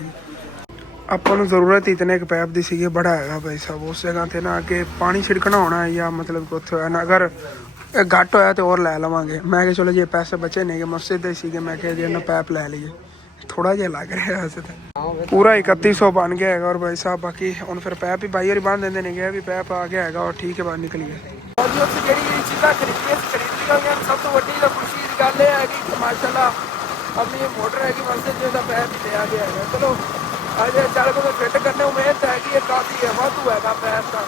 ਆਪਾਂ ਨੂੰ ਜ਼ਰੂਰਤ ਇਤਨੇ ਇੱਕ ਪੈਪ ਦੀ ਸੀਗੀ ਬੜਾ ਹੈਗਾ ਭਾਈ ਸਾਹਿਬ ਉਸ ਜਗ੍ਹਾ 'ਤੇ ਨਾ ਅੱਗੇ ਪਾਣੀ ਛਿੜਕਣਾ ਹੋਣਾ ਜਾਂ ਮਤਲਬ ਕਿ ਉੱਥੇ ਹੋਇਆ ਨਾ ਅਗਰ ਘੱਟ ਹੋਇਆ ਤੇ ਹੋਰ ਲੈ ਲਵਾਂਗੇ। ਮੈਂ ਕਿਹਾ ਚਲੋ ਜੇ ਪੈਸੇ ਬਚੇ ਨੇਗੇ ਮਸਜਿਦ ਦੇ ਸੀਗੇ ਮੈਂ ਕਿਹਾ ਜੇ ਨਾ ਪੈਪ ਲੈ ਲਈਏ ਥੋੜਾ ਜਿਹਾ ਲੱਗ ਰਿਹਾ ਵੈਸੇ ਤਾਂ ਪੂਰਾ 3100 ਬਣ ਗਿਆ ਹੈਗਾ। ਔਰ ਭਾਈ ਸਾਹਿਬ ਬਾਕੀ ਹੁਣ ਫਿਰ ਪੈਪ ਹੀ ਬਾਈ ਵਾਰੀ ਬੰਨ ਦਿੰਦੇ ਨੇਗੇ ਵੀ ਪੈਪ ਆ ਗਿਆ ਹੈਗਾ ਔਰ ਠੀਕ ਹੈ ਬਾਹਰ ਨਿਕਲ ਗਿਆ। ਔਰ ਜੀ ਉੱਥੇ ਜਿਹੜੀ ਚੀਜ਼ਾਂ ਖਰੀਦੀਆਂ ਹੋਈਆਂ ਸਭ ਤੋਂ ਵੱਡੀ ਤਾਂ ਖੁਸ਼ੀ ਦੀ ਗੱਲ ਇਹ ਹੈਗੀ ਕਿ ਮਾਸ਼ਾਅੱਲਾ ਆਪਣੀ ਮੋਟਰ ਹੈਗੀ ਮਸਜਿਦ ਜਿਹਦਾ ਪੈਪ ਹੀ ਲਿਆ ਗਿਆ ਹੈਗਾ। ਚਲੋ ਅਜੇ ਚੱਲ ਕੋਈ ਫਿੱਟ ਕਰਨੇ ਉਮੀਦ ਹੈਗੀ ਹੈ ਕਾਫੀ ਵਾਧੂ ਹੈਗਾ ਪੈਪ ਦਾ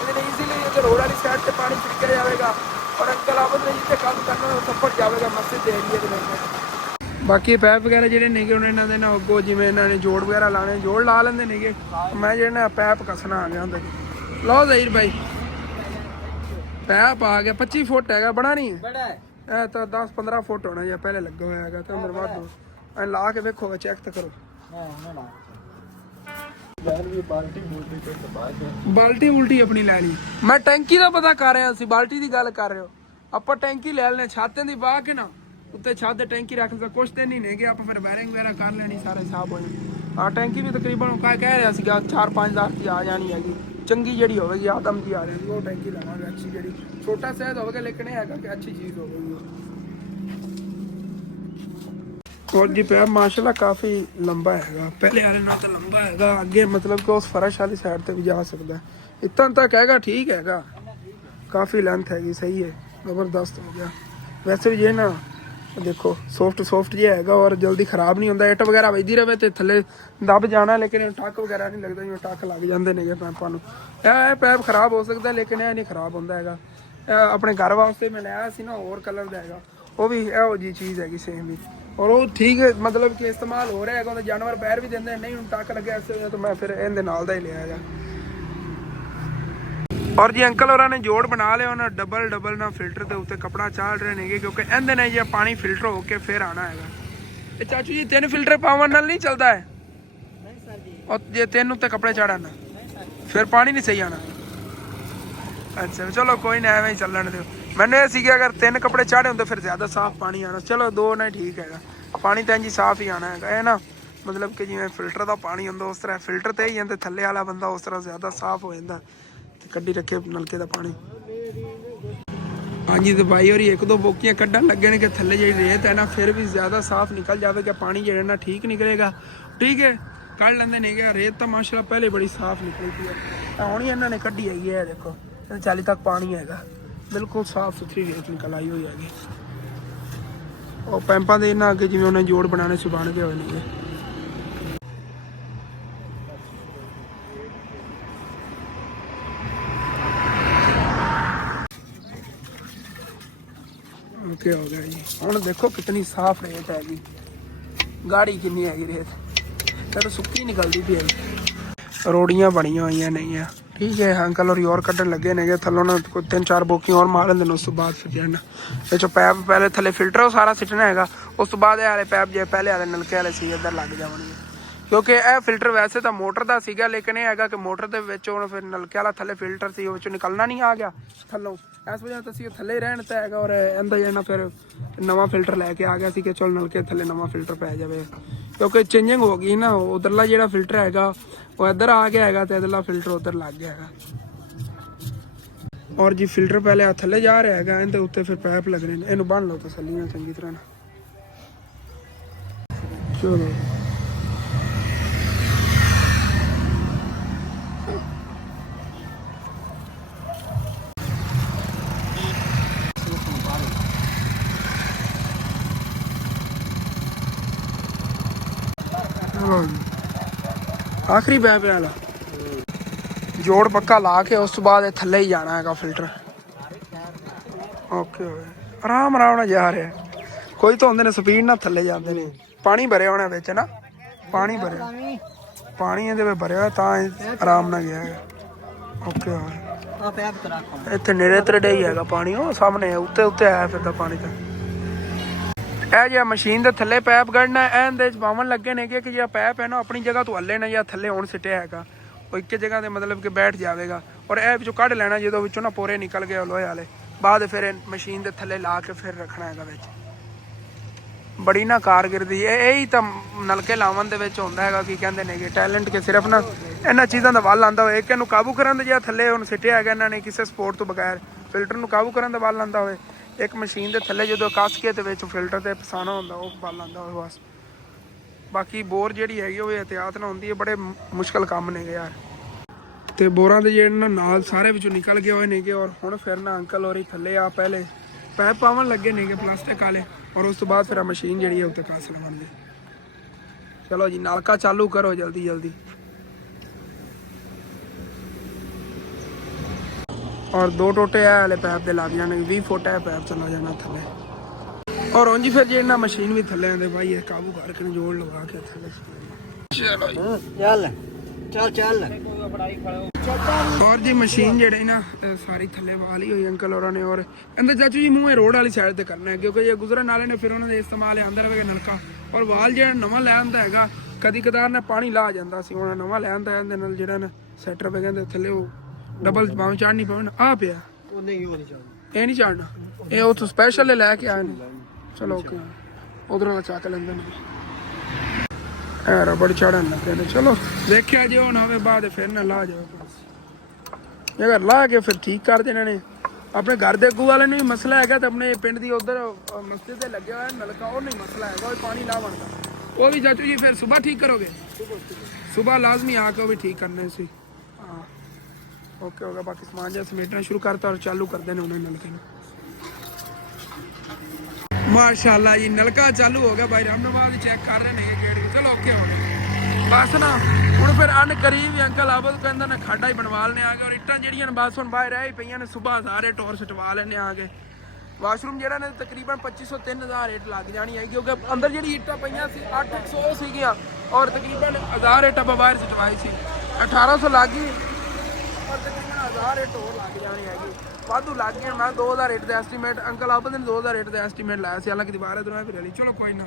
ਇਹਦੇ ਈਜ਼ੀਲੀ ਅਗਰ ਰੋਡ ਵਾਲੀ ਸਾਈਡ 'ਤੇ ਪਾਣੀ ਛਿੜਕਿਆ ਜਾਵੇਗਾ ਔਰ ਅੰਕਲ ਆਬਦ ਨੇ ਜਿੱਥੇ ਕੰਮ ਕਰਨਾ ਸਫੜ ਜਾਵੇਗਾ ਮਸਜਿਦ ਦੇ ਏਰੀਏ ਦੇ ਵਿੱਚ। ਬਾਕੀ ਪੈਪ ਵਗੈਰਾ ਜਿਹੜੇ ਨੇਗੇ ਉਹਨਾਂ ਇਹਨਾਂ ਦੇ ਨਾ ਅੱਗੋਂ ਜਿਵੇਂ ਇਹਨਾਂ ਨੇ ਜੋੜ ਵਗੈਰਾ ਲਾਣੇ ਜੋੜ ਲਾ ਲੈਂਦੇ ਨੇਗੇ। ਮੈਂ ਜਿਹੜਾ ਨਾ ਪੈਪ ਕੱਸਣਾ ਆ ਗਿਆ ਹੁੰਦਾ ਲਓ ਜ਼ਹੀਰ ਭਾਈ ਪੈਪ ਆ ਗਿਆ 25 ਫੁੱਟ ਹੈਗਾ ਬੜਾ ਨਹੀਂ ਇਹ ਤਾਂ 10-15 ਫੁੱਟ ਹੋਣਾ ਜਾਂ ਪਹਿਲੇ ਲੱਗਾ ਹੋਇਆ ਹੈਗਾ ਤਾਂ ਅੰਦਰ ਵਾਧੂ ਲਾ ਕੇ ਵੇਖੋ ਚੈੱਕ ਤਾਂ ਕਰੋ ਬਾਲਟੀ ਉਲਟੀ ਆਪਣੀ ਲੈ ਲਈ। ਮੈਂ ਟੈਂਕੀ ਦਾ ਪਤਾ ਕਰ ਰਿਹਾ ਸੀ, ਬਾਲਟੀ ਦੀ ਗੱਲ ਕਰ ਰਹੇ ਹੋ। ਆਪਾਂ ਟੈਂਕੀ ਲੈ ਲੈਣੇ ਛਾਤੇ ਦੀ ਬਾਹ ਕੇ ਨਾ, ਉੱਤੇ ਛੱਤ ਤੇ ਟੈਂਕੀ ਰੱਖ ਸਕਦੇ। ਕੁਛ ਦਿਨ ਹੀ ਨੇਗੇ, ਆਪਾਂ ਫਿਰ ਵਾਇਰਿੰਗ ਵਗੈਰਾ ਕਰ ਲੈਣੀ, ਸਾਰੇ ਹਿਸਾਬ ਹੋ ਜਾਣੇ। ਆ ਟੈਂਕੀ ਵੀ ਤਕਰੀਬਨ ਕਹਿ ਰਿਹਾ ਸੀਗਾ 4-5 ਹਜ਼ਾਰ ਦੀ ਆ ਜਾਣੀ ਹੈਗੀ, ਚੰਗੀ ਜਿਹੜੀ ਹੋਵੇਗੀ, ਆਦਮ ਦੀ ਆ ਰਹੀ ਉਹ ਟੈਂਕੀ ਲਵਾਂਗੇ ਅੱਛੀ, ਜਿਹੜੀ ਛੋਟਾ ਸਾਈਜ਼ ਹੋਵੇਗਾ ਲੇਕਿਨ ਇਹ ਹੈਗਾ ਕਿ ਅੱਛੀ ਚੀਜ਼ ਹੋਵੇਗੀ। और जी पैप माशाल्लाह काफ़ी लंबा हैगा, पहले वाले ना तो लंबा हैगा, अगे मतलब कि उस फर्श वाली साइड पे भी जा सकता है। इतना तक हैगा, ठीक हैगा, काफ़ी लेंथ हैगी, सही है, ज़बरदस्त हो गया। वैसे भी ये ना देखो सॉफ्ट जे हैगा और जल्दी खराब नहीं होता। इट वगैरह वजदी रहे तो थले दब जाना, लेकिन टक वगैरह नहीं लगता, जिवें टक लग जाते हैं पैपों नूं। यह पैप खराब हो सकता है लेकिन यह नहीं खराब होता हैगा। अपने घर वास्ते मैं लिया सी ना होर कलर का हैगा, वो भी इहो जी चीज़ हैगी सेम ही, और वो ठीक है, मतलब कि इस्तेमाल हो रहा है। जानवर पैर भी देंगे, नहीं हूँ टक लगे ऐसे तो मैं फिर इहदे नाल दा ही लिया है। और जी अंकल होरां ने जोड़ बना लिया, उन्हें डबल ना फिल्टर के उत्ते कपड़ा चाढ़ रहे हैं, क्योंकि इहदे ने जो पानी फिल्टर होके फिर आना है। चाचू जी 3 फिल्टर पावन नाल नहीं चलता है? नहीं सर जी। और जे 3 उत्ते कपड़े चाढ़ना फिर पानी नहीं सही आना? अच्छा चलो कोई ना, एवं ही चलन दो। मैंने ये सीखे अगर 3 कपड़े चाढ़े होंगे फिर ज़्यादा साफ पानी आना, चलो 2 ना ठीक है, पानी तो इंज साफ ही आना है ना। मतलब कि जिवें फिल्टर का पानी होंगे उस तरह फिल्टर तो ही जाते, थले वाला बंदा उस तरह ज़्यादा साफ हो जाता, कड्डी रखे नलके का पानी। हाँ जी तो भाई और 1-2 बोकियाँ कड्ढन लगे ने कि थले जी रेत है ना, फिर भी ज़्यादा साफ निकल जाएगा, पानी जो ना ठीक निकलेगा, ठीक है कढ़ लेंदे नहीं गया। रेत तो माशाल्लाह पहले बड़ी साफ निकलती है, हुण ही इन्होंने कड्ढी है, देखो 40 तक पानी हैगा, बिल्कुल साफ सुथरी रेत निकल आई हुई हैगी। और पैंपा के इन्होंने अगे जिवें उन्हें जोड़ बनाने सुबाने के हुए नहीं। ओके हो गया जी, हुण देखो कितनी साफ रेत हैगी, गाड़ी कितनी हैगी रेत, तो सुक्की निकलती पई है। रोड़ियां बनिया हुई नहीं है, ठीक है। अंकल और कड्ढन लगे ने थलों ना 3-4 बोकियां और मार लेंदे, उस तो बाद फिर जाना जो पैप पहले थले फिल्टर सारा सिटना है, उस तो बाद वाले पैप जो पहले वाले नलके वाले सी इधर लग जाने, क्योंकि यह फिल्टर वैसे तो मोटर का सीगा, लेकिन यह है कि मोटर के विच फिर नलके वाला थले फिल्टर सी वो निकलना नहीं आ गया थलों, इस वजह तो असीं थले रहन तो है। और इहदा जो फिर नवा फिल्टर लैके आ गया कि चलो नलके थले नवा फिल्टर पै जाए, क्योंकि चेंजिंग हो गई ना, उधरला जो फिल्टर है वो इधर आ गया है तो इधरला फिल्टर उधर लग गया है। और जी फिल्टर पहले थले जा रहा है, इनके उत्ते फिर पैप लग रहे हैं, इन्हू बन लो तसल्ली ना चंगी तरह ना। चलो आखिरी पैप वाला जोड़ पक्का ला के उस तो बाद थले ही जाना है फिल्टर। ओके आराम ना जा रहा है, कोई तो होंगे ने स्पीड ना थले जाते हैं, पानी भरे होने बिच ना, पानी भरे पानी ये भरे हुआ तो आराम ना गया है। ओके इतने नेड़े तड़े ही है पानी, वो सामने उत्ते उत्ते आया फिर पानी तो यह जो मशीन के थले पैप कढ़ना एंदे पावन लगे ने कि जो पैप है ना अपनी जगह तो हले ना या थले होने सिटिया है, वो एक जगह से मतलब कि बैठ जाएगा, और यह पिछों कढ़ लेना जो ना पोरे निकल गए लोहे वाले, बाद फिर मशीन के थले ला के फिर रखना है बिच। बड़ी ना कारगिरदी यही तो नलके लावन के होंदा है कि कहते हैं टैलेंट के सिर्फ ना इन्होंने चीज़ों का वल आंदा हो, एक इनू काबू करन जो थले हुण सिटिया है इन्होंने किसी सपोर्ट तो बगैर फिल्टर में काबू करन दा वल आंदा हो, एक मशीन के थले जो कस के फिल्टर से पसाना होंदा वो बल आंदा हो बस। बाकी बोर जी हैगी वो एहतियात ना होंदी है, बड़े मुश्किल काम ने यार। तो बोरां दे जेहड़े ना नाल सारे विचों निकल गए हुए ने, और हुण फिर ना अंकल और थले आ पहले पैप पावन लगे ने प्लास्टिक वाले, और उस तो बाद फिर मशीन जी है उत्ते कस लवन दी। चलो जी नलका चालू करो जल्दी जल्दी। और 2 टोटे है वाले पैप दे लग जाने, 20 फुट है पैप चला जाना थले। और उंज फिर जे ना मशीन भी थले आंदे भाई ये काबू करके जोड़ लगा के थले। चलो चल चल चल। और जी मशीन जेड़े ना सारी थले वाली हुई अंकल और ने, और अंदर चाचू जी मुँह रोड वाली साइड से करना है, क्योंकि जो गुजरन वाले ने फिर उन्होंने इस्तेमाल अंदर नलका, और वाल जो नवा लै आंदा है ਕਦੀ ਕਦਾਰ ਨਾ ਪਾਣੀ ਲਾ ਜਾਂਦਾ ਸੀ। ਹੁਣ ਨਵਾਂ ਲੈਂਦਾ ਇਹਦੇ ਨਾਲ ਜਿਹੜਾ ਨਾ ਸੈਟਰ ਪੈ ਕਹਿੰਦੇ ਥੱਲੇ ਉਹ ਡਬਲ ਬਾਉਂ ਚੜ੍ਹਨੀ ਪਵੇ ਆ ਪਿਆ ਉਹ ਨਹੀਂ ਉਹ ਨਹੀਂ ਚਾਹੀਦਾ ਇਹ ਨਹੀਂ ਚੜ੍ਹਨਾ ਇਹ ਉੱਥੋਂ ਸਪੈਸ਼ਲ ਲੈ ਕੇ ਆਏ ਨੇ ਚਲੋ ਓਕੇ ਉਧਰੋਂ ਚੱਕ ਲੈਂਦੇ ਨੇ ਰਬੜ ਚੜਨ ਲੱਗੇ ਨੇ ਚਲੋ ਦੇਖਿਆ ਜੇ ਹੁਣ ਹੋਵੇ ਬਾਅਦ ਫਿਰ ਨਾ ਲਾ ਜਾਵੇ ਜੇ ਅਗਰ ਲਾ ਕੇ ਫਿਰ ਠੀਕ ਕਰ ਦੇਣਾ ਨੇ ਆਪਣੇ ਘਰ ਦੇ ਅੱਗੂ ਵਾਲੇ ਨੂੰ ਵੀ ਮਸਲਾ ਹੈਗਾ ਤੇ ਆਪਣੇ ਪਿੰਡ ਦੀ ਉਧਰ ਮਸਜਿਦ ਤੇ ਲੱਗਿਆ ਹੋਇਆ ਨਲਕਾ ਉਹ ਨਹੀਂ ਮਸਲਾ ਹੈਗਾ ਉਹ ਪਾਣੀ ਲਾ ਬਣਦਾ ਉਹ ਵੀ ਚਾਚੂ ਜੀ ਫਿਰ ਸਵੇਰ ਠੀਕ ਕਰੋਗੇ ਸੁਬह ਲਾਜ਼ਮੀ ਆ ਕੇ ਉਹ ਵੀ ਠੀਕ ਕਰਨੇ ਸੀ ਹਾਂ ਓਕੇ ਹੋਗਾ ਬਾਕੀ ਸਮਾਨ ਜਿਹਾ ਸਮੇਟਣਾ ਸ਼ੁਰੂ ਕਰਤਾ ਔਰ ਚਾਲੂ ਕਰ ਦੇਣੇ ਉਹਨਾਂ ਨਲਕੇ ਨੂੰ ਮਾਸ਼ਾਅੱਲਾ ਜੀ ਨਲਕਾ ਚਾਲੂ ਹੋ ਗਿਆ ਭਾਈ ਰਾਮਨਵਾਜ਼ ਚੈੱਕ ਕਰ ਰਹੇ ਨੇ ਗੇਟ ਵੀ ਚਲੋ ਓਕੇ ਹੋ ਗਿਆ ਬਸ ਨਾ ਹੁਣ ਫਿਰ ਅਨ ਕਰੀਬ ਹੀ ਅੰਕਲ ਆਬਦ ਕਹਿੰਦਾ ਨਾ ਖਾਡਾ ਹੀ ਬਣਵਾ ਲੈਣੇ ਆ ਗਏ ਔਰ ਇੱਟਾਂ ਜਿਹੜੀਆਂ ਬਸ ਹੁਣ ਬਾਹਰ ਰਹਿ ਹੀ ਪਈਆਂ ਨੇ ਸਵੇਰ ਸਾਰੇ ਟੋਰ ਸਟਵਾ ਲੈਣੇ ਆ ਗਏ ਵਾਸ਼ਰੂਮ ਜਿਹੜਾ ਨੇ ਤਕਰੀਬਨ 2500 3000 ਰੇਟ ਲੱਗ ਜਾਣੀ ਹੈ ਕਿਉਂਕਿ ਅੰਦਰ ਜਿਹੜੀ ਇੱਟਾਂ ਪਈਆਂ ਸੀ 800 ਸੀਗੀਆਂ ਔਰ ਤਕਰੀਬਨ 1000 ਇੱਟਾਂ ਬਾਹਰ ਸਟਵਾਈ ਸੀ 1800 ਲੱਗ ਗਈ ਔਰ ਤਕਰੀਬਨ 1000 ਇੱਟ ਹੋਰ ਲੱਗ ਜਾਣੀ ਹੈਗੀ ਵਾਧੂ ਲੱਗ ਗਏ ਮੈਂ 2000 ਰੇਟ ਦਾ ਐਸਟੀਮੇਟ ਅੰਕਲ ਆਬਦ ਨੇ 2000 ਰੇਟ ਦਾ ਐਸਟੀਮੇਟ ਲਾਇਆ ਸੀ ਹਾਲਾਂਕਿ ਦੀਵਾਰ ਇਧਰੋਂ ਫਿਰ ਲਈ ਚਲੋ ਕੋਈ ਨਾ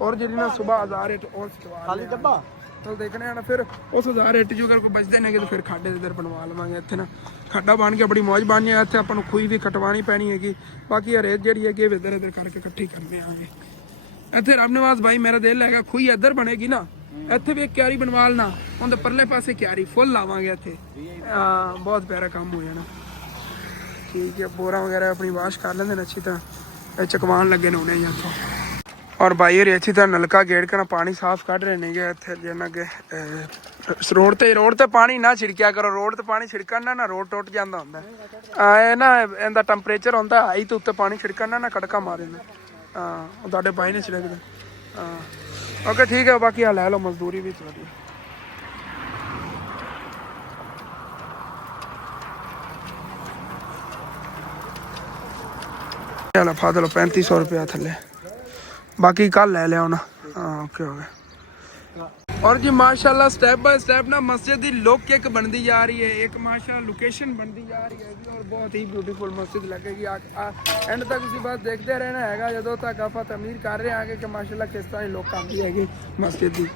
ਔਰ ਜਿਹੜੀ ਨਾ ਸਵੇਰ 1000 ਰੇਟ ਔਰ ਸਟਵਾ ਖਾਲੀ ਡੱਬਾ ਚਲ ਦੇਖਣੇ ਆ ਨਾ ਫਿਰ ਉਸ 1000 ਰੇਟ ਜੋ ਅਗਰ ਕੋਈ ਬਚਦੇ ਨੇ ਤਾਂ ਫਿਰ ਖਾਡੇ ਦੇ ਇਧਰ ਬਣਵਾ ਲਵਾਂਗੇ ਇੱਥੇ ਨਾ ਖਾਡਾ ਬਣ ਕੇ ਬੜੀ ਮੌਜ ਬਣ ਜਾਏ ਇੱਥੇ ਆਪਾਂ ਨੂੰ ਖੂਹੀ ਵੀ ਕਟਵਾਣੀ ਪੈਣੀ ਹੈਗੀ ਬਾਕੀ ਰੇਤ ਜਿਹੜੀ ਹੈਗੀ ਇੱਧਰ ਇੱਧਰ ਕਰਕੇ ਇਕੱਠੀ ਕਰਨੇ ਆਂਗੇ ਇੱਥੇ ਰਾਮਨਵਾਜ਼ ਭਾਈ ਮੇਰਾ ਦਿਲ ਹੈਗਾ ਖੂਹੀ ਇੱਧਰ ਬਣੇਗੀ ਨਾ ਇੱਥੇ ਵੀ ਇੱਕ ਕਿਆਰੀ ਬਣਵਾ ਲੈਣਾ ਉਹਦੇ ਪਰਲੇ ਪਾਸੇ ਕਿਆਰੀ ਫੁੱਲ ਲਾਵਾਂਗੇ ਇੱਥੇ ਬਹੁਤ ਪਿਆਰਾ ਕੰਮ ਹੋ ਜਾਣਾ ਠੀਕ ਹੈ ਬੋਰਾ ਵਗੈਰਾ ਆਪਣੀ ਵਾਸ਼ ਕਰ ਲੈਂਦੇ ਨੇ ਅੱਛੀ ਤਰ੍ਹਾਂ ਇਹ ਚਕਵਾਨ ਲੱਗੇ ਨੇ ਉਹਨੇ ਇੱਥੋਂ और भाई और अच्छी तरह नलका गेड़ कर पानी साफ कट रहे नहीं गए इतने जिन्ना के रोड ते पानी ना छिड़किया करो रोड ते पानी छिड़कन ना रोड टुट जाता होंगे ना इनका टैंपरेचर होंगे हाई तो उत्ते पानी छिड़कन ना कड़का मारे हाँ तुहाडे भाई ने छिड़कदे हाँ ओके ठीक है बाकी लै लो मजदूरी भी थोड़ी चलो फा लो 3500 रुपया थले बाकी कल ले लिया होना हाँ ओके हो गया और जी माशाल्लाह स्टेप बाय स्टेप ना मस्जिद की लुक एक बनती जा रही है एक माशाल्लाह लोकेशन बनती जा रही है और बहुत ही ब्यूटीफुल मस्जिद लगेगी एंड तक उसी बात देखते रहना है जो तक आप तमीर कर रहे हैं कि माशाल्लाह किस तरह लुक आती है मस्जिद की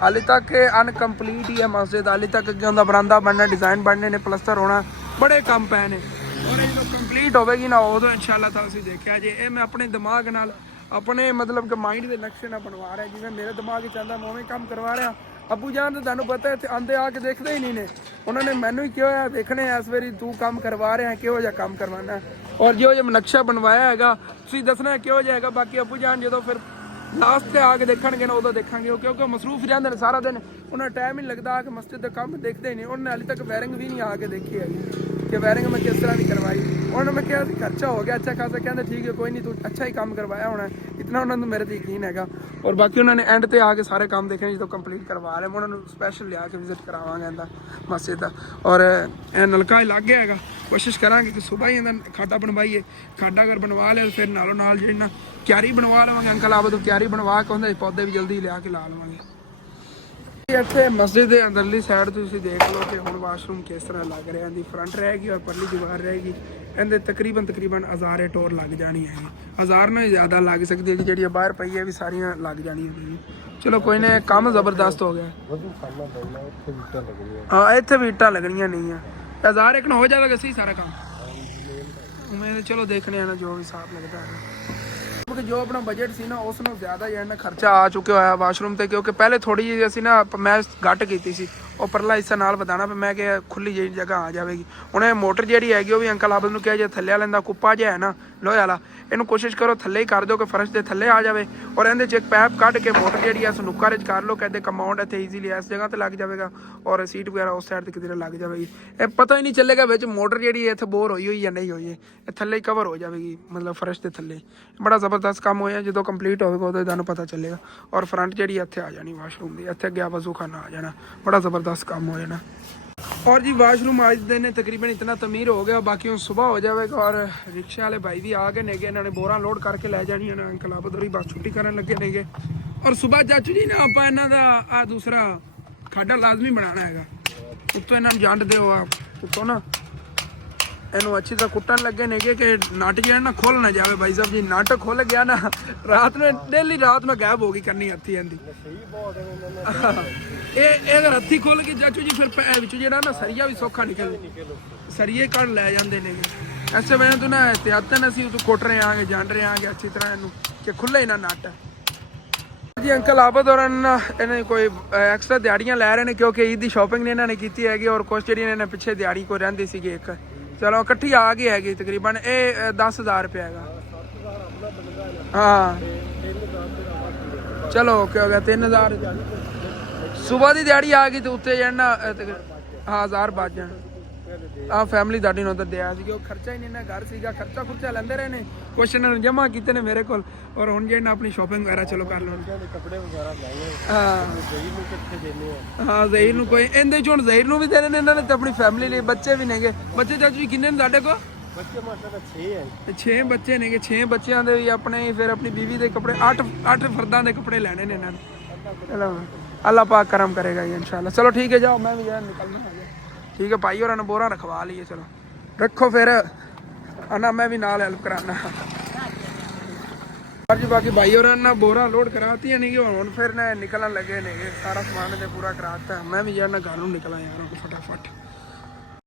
हाले तक अनकंप्लीट ही है मस्जिद हाले तक अगे उनका बरांदा बनना डिजाइन बनने ने प्लस्तर होना बड़े कम पे ने और जो कंप्लीट होगी ना उदो इंशाल्लाह था उसी देखा जी ये मैं अपने दिमाग नाल अपने मतलब कि माइंड के नक्शे ना बनवा रहा जिवें मेरे दिमाग चाहता मैं उवें काम करवा रहा अबू जान तो तुहानूं पता है आंदे आके देखते ही नहीं ने उन्होंने मैनू ही कहा देखने इस बारी तू काम करवा रहा है किहो जिहा काम करवाना और जो नक्शा बनवाया हैगा तुसीं दसना किहो जिहा हैगा बाकी अबू जान जो फिर लास्ट से आके देखणगे ना उदों देखांगे क्योंकि मसरूफ रहंदे ने सारा दिन उन्हें टाइम ही लगता कि मस्जिद का काम देखते ही नहीं उन्होंने हाले तक वायरिंग भी नहीं आके देखी है कि वायरिंग मैं किस तरह की करवाई उन्होंने मैं कहा खर्चा हो गया अच्छा खासा कहते ठीक है कोई नहीं तू अच्छा ही काम करवाया होना इतना उन्होंने मेरे ते यकीन हैगा और बाकी उन्होंने एंड ते आके सारे काम देखने जो कंप्लीट करवा रहे उन्होंने स्पैशल लिया के विजिट करावांगे इंदा मस्जिद का और नलका ही लग गया हैगा कोशिश करांगे कि सुबह ही इंदा खाटा बनवाइए खाटा अगर बनवा लिया फिर नालों नाल जी ना क्यारी बनवा लवांगे अंकल आप तो क्यारी बनवा के उन्हें पौधे भी जल्दी लिया के ला लवांगे ਇੱਥੇ ਮਸਜਿਦ ਦੇ ਅੰਦਰਲੀ ਸਾਈਡ ਤੁਸੀਂ ਦੇਖ ਲਓ ਕਿ ਹੁਣ ਵਾਸ਼ਰੂਮ ਕਿਸ ਤਰ੍ਹਾਂ ਲੱਗ ਰਿਹਾ ਇਹਦੀ ਫਰੰਟ ਰਹੇਗੀ ਔਰ ਪਰਲੀ ਦੀਵਾਰ ਰਹੇਗੀ ਇਹਦੇ ਤਕਰੀਬਨ 1000 ਟੋਰ ਲੱਗ ਜਾਣੀ ਹੈ 1000 ਨੂੰ ਜ਼ਿਆਦਾ ਲੱਗ ਸਕਦੀ ਹੈ ਜਿਹੜੀ ਬਾਹਰ ਪਈ ਹੈ ਵੀ ਸਾਰੀਆਂ ਲੱਗ ਜਾਣੀਆਂ ਚਲੋ ਕੋਈ ਨਾ ਕੰਮ ਜ਼ਬਰਦਸਤ ਹੋ ਗਿਆ ਹਾਂ ਇੱਥੇ ਵੀ ਇੱਟਾਂ ਲੱਗਣੀਆਂ ਨਹੀਂ ਆ 1000 ਇੱਕ ਨੂੰ ਹੋ ਜਾਵੇਗਾ ਸਹੀ ਸਾਰਾ ਕੰਮ ਮੈਂ ਚਲੋ ਦੇਖਣੇ ਆ ਨਾ ਜੋ ਵੀ ਸਾਫ ਲੱਗਦਾ ਹੈ क्योंकि जो अपना बजट सी ना उसनों ज़्यादा जो है ना खर्चा आ चुका है वाशरूम से क्योंकि पहले थोड़ी जी असी ना मैं घट की सी और परला हिस्सा नाल बताना मैं कि खुली जी जगह आ जाएगी उन्हें मोटर जी हैगी भी अंकल आबद कहा जो थले वाले कुप्पा जो है ना लोहे वाला इनू कोशिश करो थले ही कर दो कि फर्श के थले आ जाए और इहदे एक पैप कट के मोटर जी सनुक्का कर लो कहते कमाउंड इतने ईजीली इस जगह पर लग जाएगा और सीट वगैरह उस साइड किधर लग जाएगी ये पता ही नहीं चलेगा बिच मोटर जी इतने बोर हुई या नहीं हुई है थले ही कवर हो जाएगी मतलब फर्श के थले बड़ा जबरदस्त काम होया जो कंप्लीट होगा उदों तुहानूं पता चलेगा और फ्रंट जी इत्थे आ जानी वाशरूम की इत्थे गया वजू खाना आ जाना बड़ा जबरदस्त काम हो जाना और जी वाशरूम आज दिन तकरीबन इतना तमीर हो गया बाकी हम सुबह हो जाएगा और रिक्शा वाले भाई भी आ गए नेगे इन्होंने बोरा लोड करके लै जानी है अंकल आप उधर ही बस छुट्टी करने लगे नेगे और सुबह चाचू जी ने आप इन्हों का आ दूसरा खाडा लाजमी बनाना है उत्तों इन्होंने जंड दो उत्तों ना ਇਹਨੂੰ ਅੱਛੀ ਤਰ੍ਹਾਂ ਕੁੱਟਣ ਲੱਗੇ ਨੇਗੇ ਕਿ ਨਟ ਜਿਹੜਾ ਨਾ ਖੁੱਲ ਨਾ ਜਾਵੇ। ਭਾਈ ਸਾਹਿਬ ਜੀ ਨਟ ਖੁੱਲ ਗਿਆ ਨਾ ਰਾਤ ਨੂੰ ਡੇਲੀ ਰਾਤ ਨੂੰ ਗਾਇਬ ਹੋ ਗਈ ਕਰਨੀ ਹੱਥੀ ਜਾਂਦੀ। ਇਹ ਅਗਰ ਹੱਥੀ ਖੁੱਲ ਗਈ ਚਾਚੂ ਜੀ ਫਿਰ ਵਿੱਚ ਜਿਹੜਾ ਨਾ ਸਰੀਆ ਵੀ ਸੌਖਾ ਨਿਕਲ ਸਰੀਏ ਕੱਢ ਲੈ ਜਾਂਦੇ ਨੇ। ਐਸੇ ਵੇਲੇ ਤੂੰ ਨਾ ਇਹਤਿਆਤਨ ਅਸੀਂ ਤੂੰ ਕੁੱਟ ਰਹੇ ਆਂਗੇ ਜੰਡ ਰਹੇ ਆਂਗੇ ਅੱਛੀ ਤਰ੍ਹਾਂ ਇਹਨੂੰ ਕਿ ਖੁੱਲੇ ਹੀ ਨਾ ਨਟ। ਜੀ ਅੰਕਲ ਆਬਦ ਔਰ ਇਹਨਾਂ ਕੋਈ ਐਕਸਟਰਾ ਦਿਹਾੜੀਆਂ ਲੈ ਰਹੇ ਨੇ ਕਿਉਂਕਿ ਈਦ ਦੀ ਸ਼ਾਪਿੰਗ ਨੇ ਇਹਨਾਂ ਨੇ ਕੀਤੀ ਹੈਗੀ ਔਰ ਕੁਛ ਜਿਹੜੀ ਇਹਨਾਂ ਨੇ ਪਿੱਛੇ ਦਿਹਾੜੀ ਕੋਈ ਰਹਿੰਦੀ ਸੀਗੀ ਇੱਕ ਚਲੋ ਇਕੱਠੀ ਆ ਗਈ ਹੈਗੀ ਤਕਰੀਬਨ ਇਹ 10,000 ਰੁਪਏ ਹੈਗਾ। ਹਾਂ ਚਲੋ ਓਕੇ ਹੋ ਗਿਆ 3,000 ਸਵੇਰ ਦੀ ਦਿਹਾੜੀ ਆ ਗਈ ਤੇ ਉੱਤੇ ਜਾਣਾ ਹਾਂ 1000 ਬਚ ਜਾਣ। ਆ ਫੈਮਿਲੀ ਤੁਹਾਡੀ ਨੂੰ ਤਾਂ ਦਿਆ ਸੀ ਉਹ ਖਰਚਾ ਹੀ ਨਹੀਂ ਨਾ ਘਰ ਸੀਗਾ ਖਰਚਾ ਲੈਂਦੇ ਰਹੇ ਨੇ ਕੁਛ ਇਹਨਾਂ ਨੂੰ ਜਮ੍ਹਾਂ ਕੀਤੇ ਨੇ ਮੇਰੇ ਕੋਲ ਔਰ ਹੁਣ ਜਿਹੜਾ ਆਪਣੀ ਸ਼ਾਪਿੰਗ ਵਗੈਰਾ ਚਲੋ ਕਰ ਲਓ। ਕੱਪੜੇ ਵਗੈਰਾ ਲਾਏ ਹਾਂ ਜ਼ਹੀਰ ਨੂੰ ਕੋਈ ਇਹਦੇ ਚ ਹੁਣ ਜ਼ਹੀਰ ਨੂੰ ਵੀ ਦੇਣੇ ਨੇ ਇਹਨਾਂ ਨੇ ਤੇ ਆਪਣੀ ਫੈਮਿਲੀ ਲਈ ਬੱਚੇ ਵੀ ਨੇਗੇ। ਬੱਚੇ ਚਾਚੂ ਜੀ ਕਿੰਨੇ ਨੇ ਤੁਹਾਡੇ ਕੋਲ? ਬੱਚੇ ਮਾਸ਼ਾਅੱਲਾ 6 ਹੈ 6 ਬੱਚੇ ਨੇਗੇ 6 ਬੱਚਿਆਂ ਦੇ ਵੀ ਆਪਣੇ ਫਿਰ ਆਪਣੀ ਬੀਵੀ ਦੇ ਕੱਪੜੇ 8 ਫਰਦਾਂ ਦੇ ਕੱਪੜੇ ਲੈਣੇ ਨੇ ਇਹਨਾਂ ਨੇ। ਚਲੋ ਅੱਲਾਹ ਪਾਕ ਕਰਮ ਕਰੇਗਾ ਜੀ ਇਨਸ਼ਾਅੱਲਾ। ਚਲੋ ਠੀਕ ਹੈ ਜਾਓ ਮੈਂ ਵੀ ਯਾਰ ਨਿਕਲਣਾ ਹੈ। ठीक है भाई और बोरा रखवा लिए चलो रखो फिर आना मैं भी नाल हेल्प कराना जी। बाकी भाई और ना बोरा लोड कराती है नहीं हूँ फिर ना निकलन लगे नहीं सारा सामान पूरा कराता मैं भी यार ना घर निकला यार फटाफट।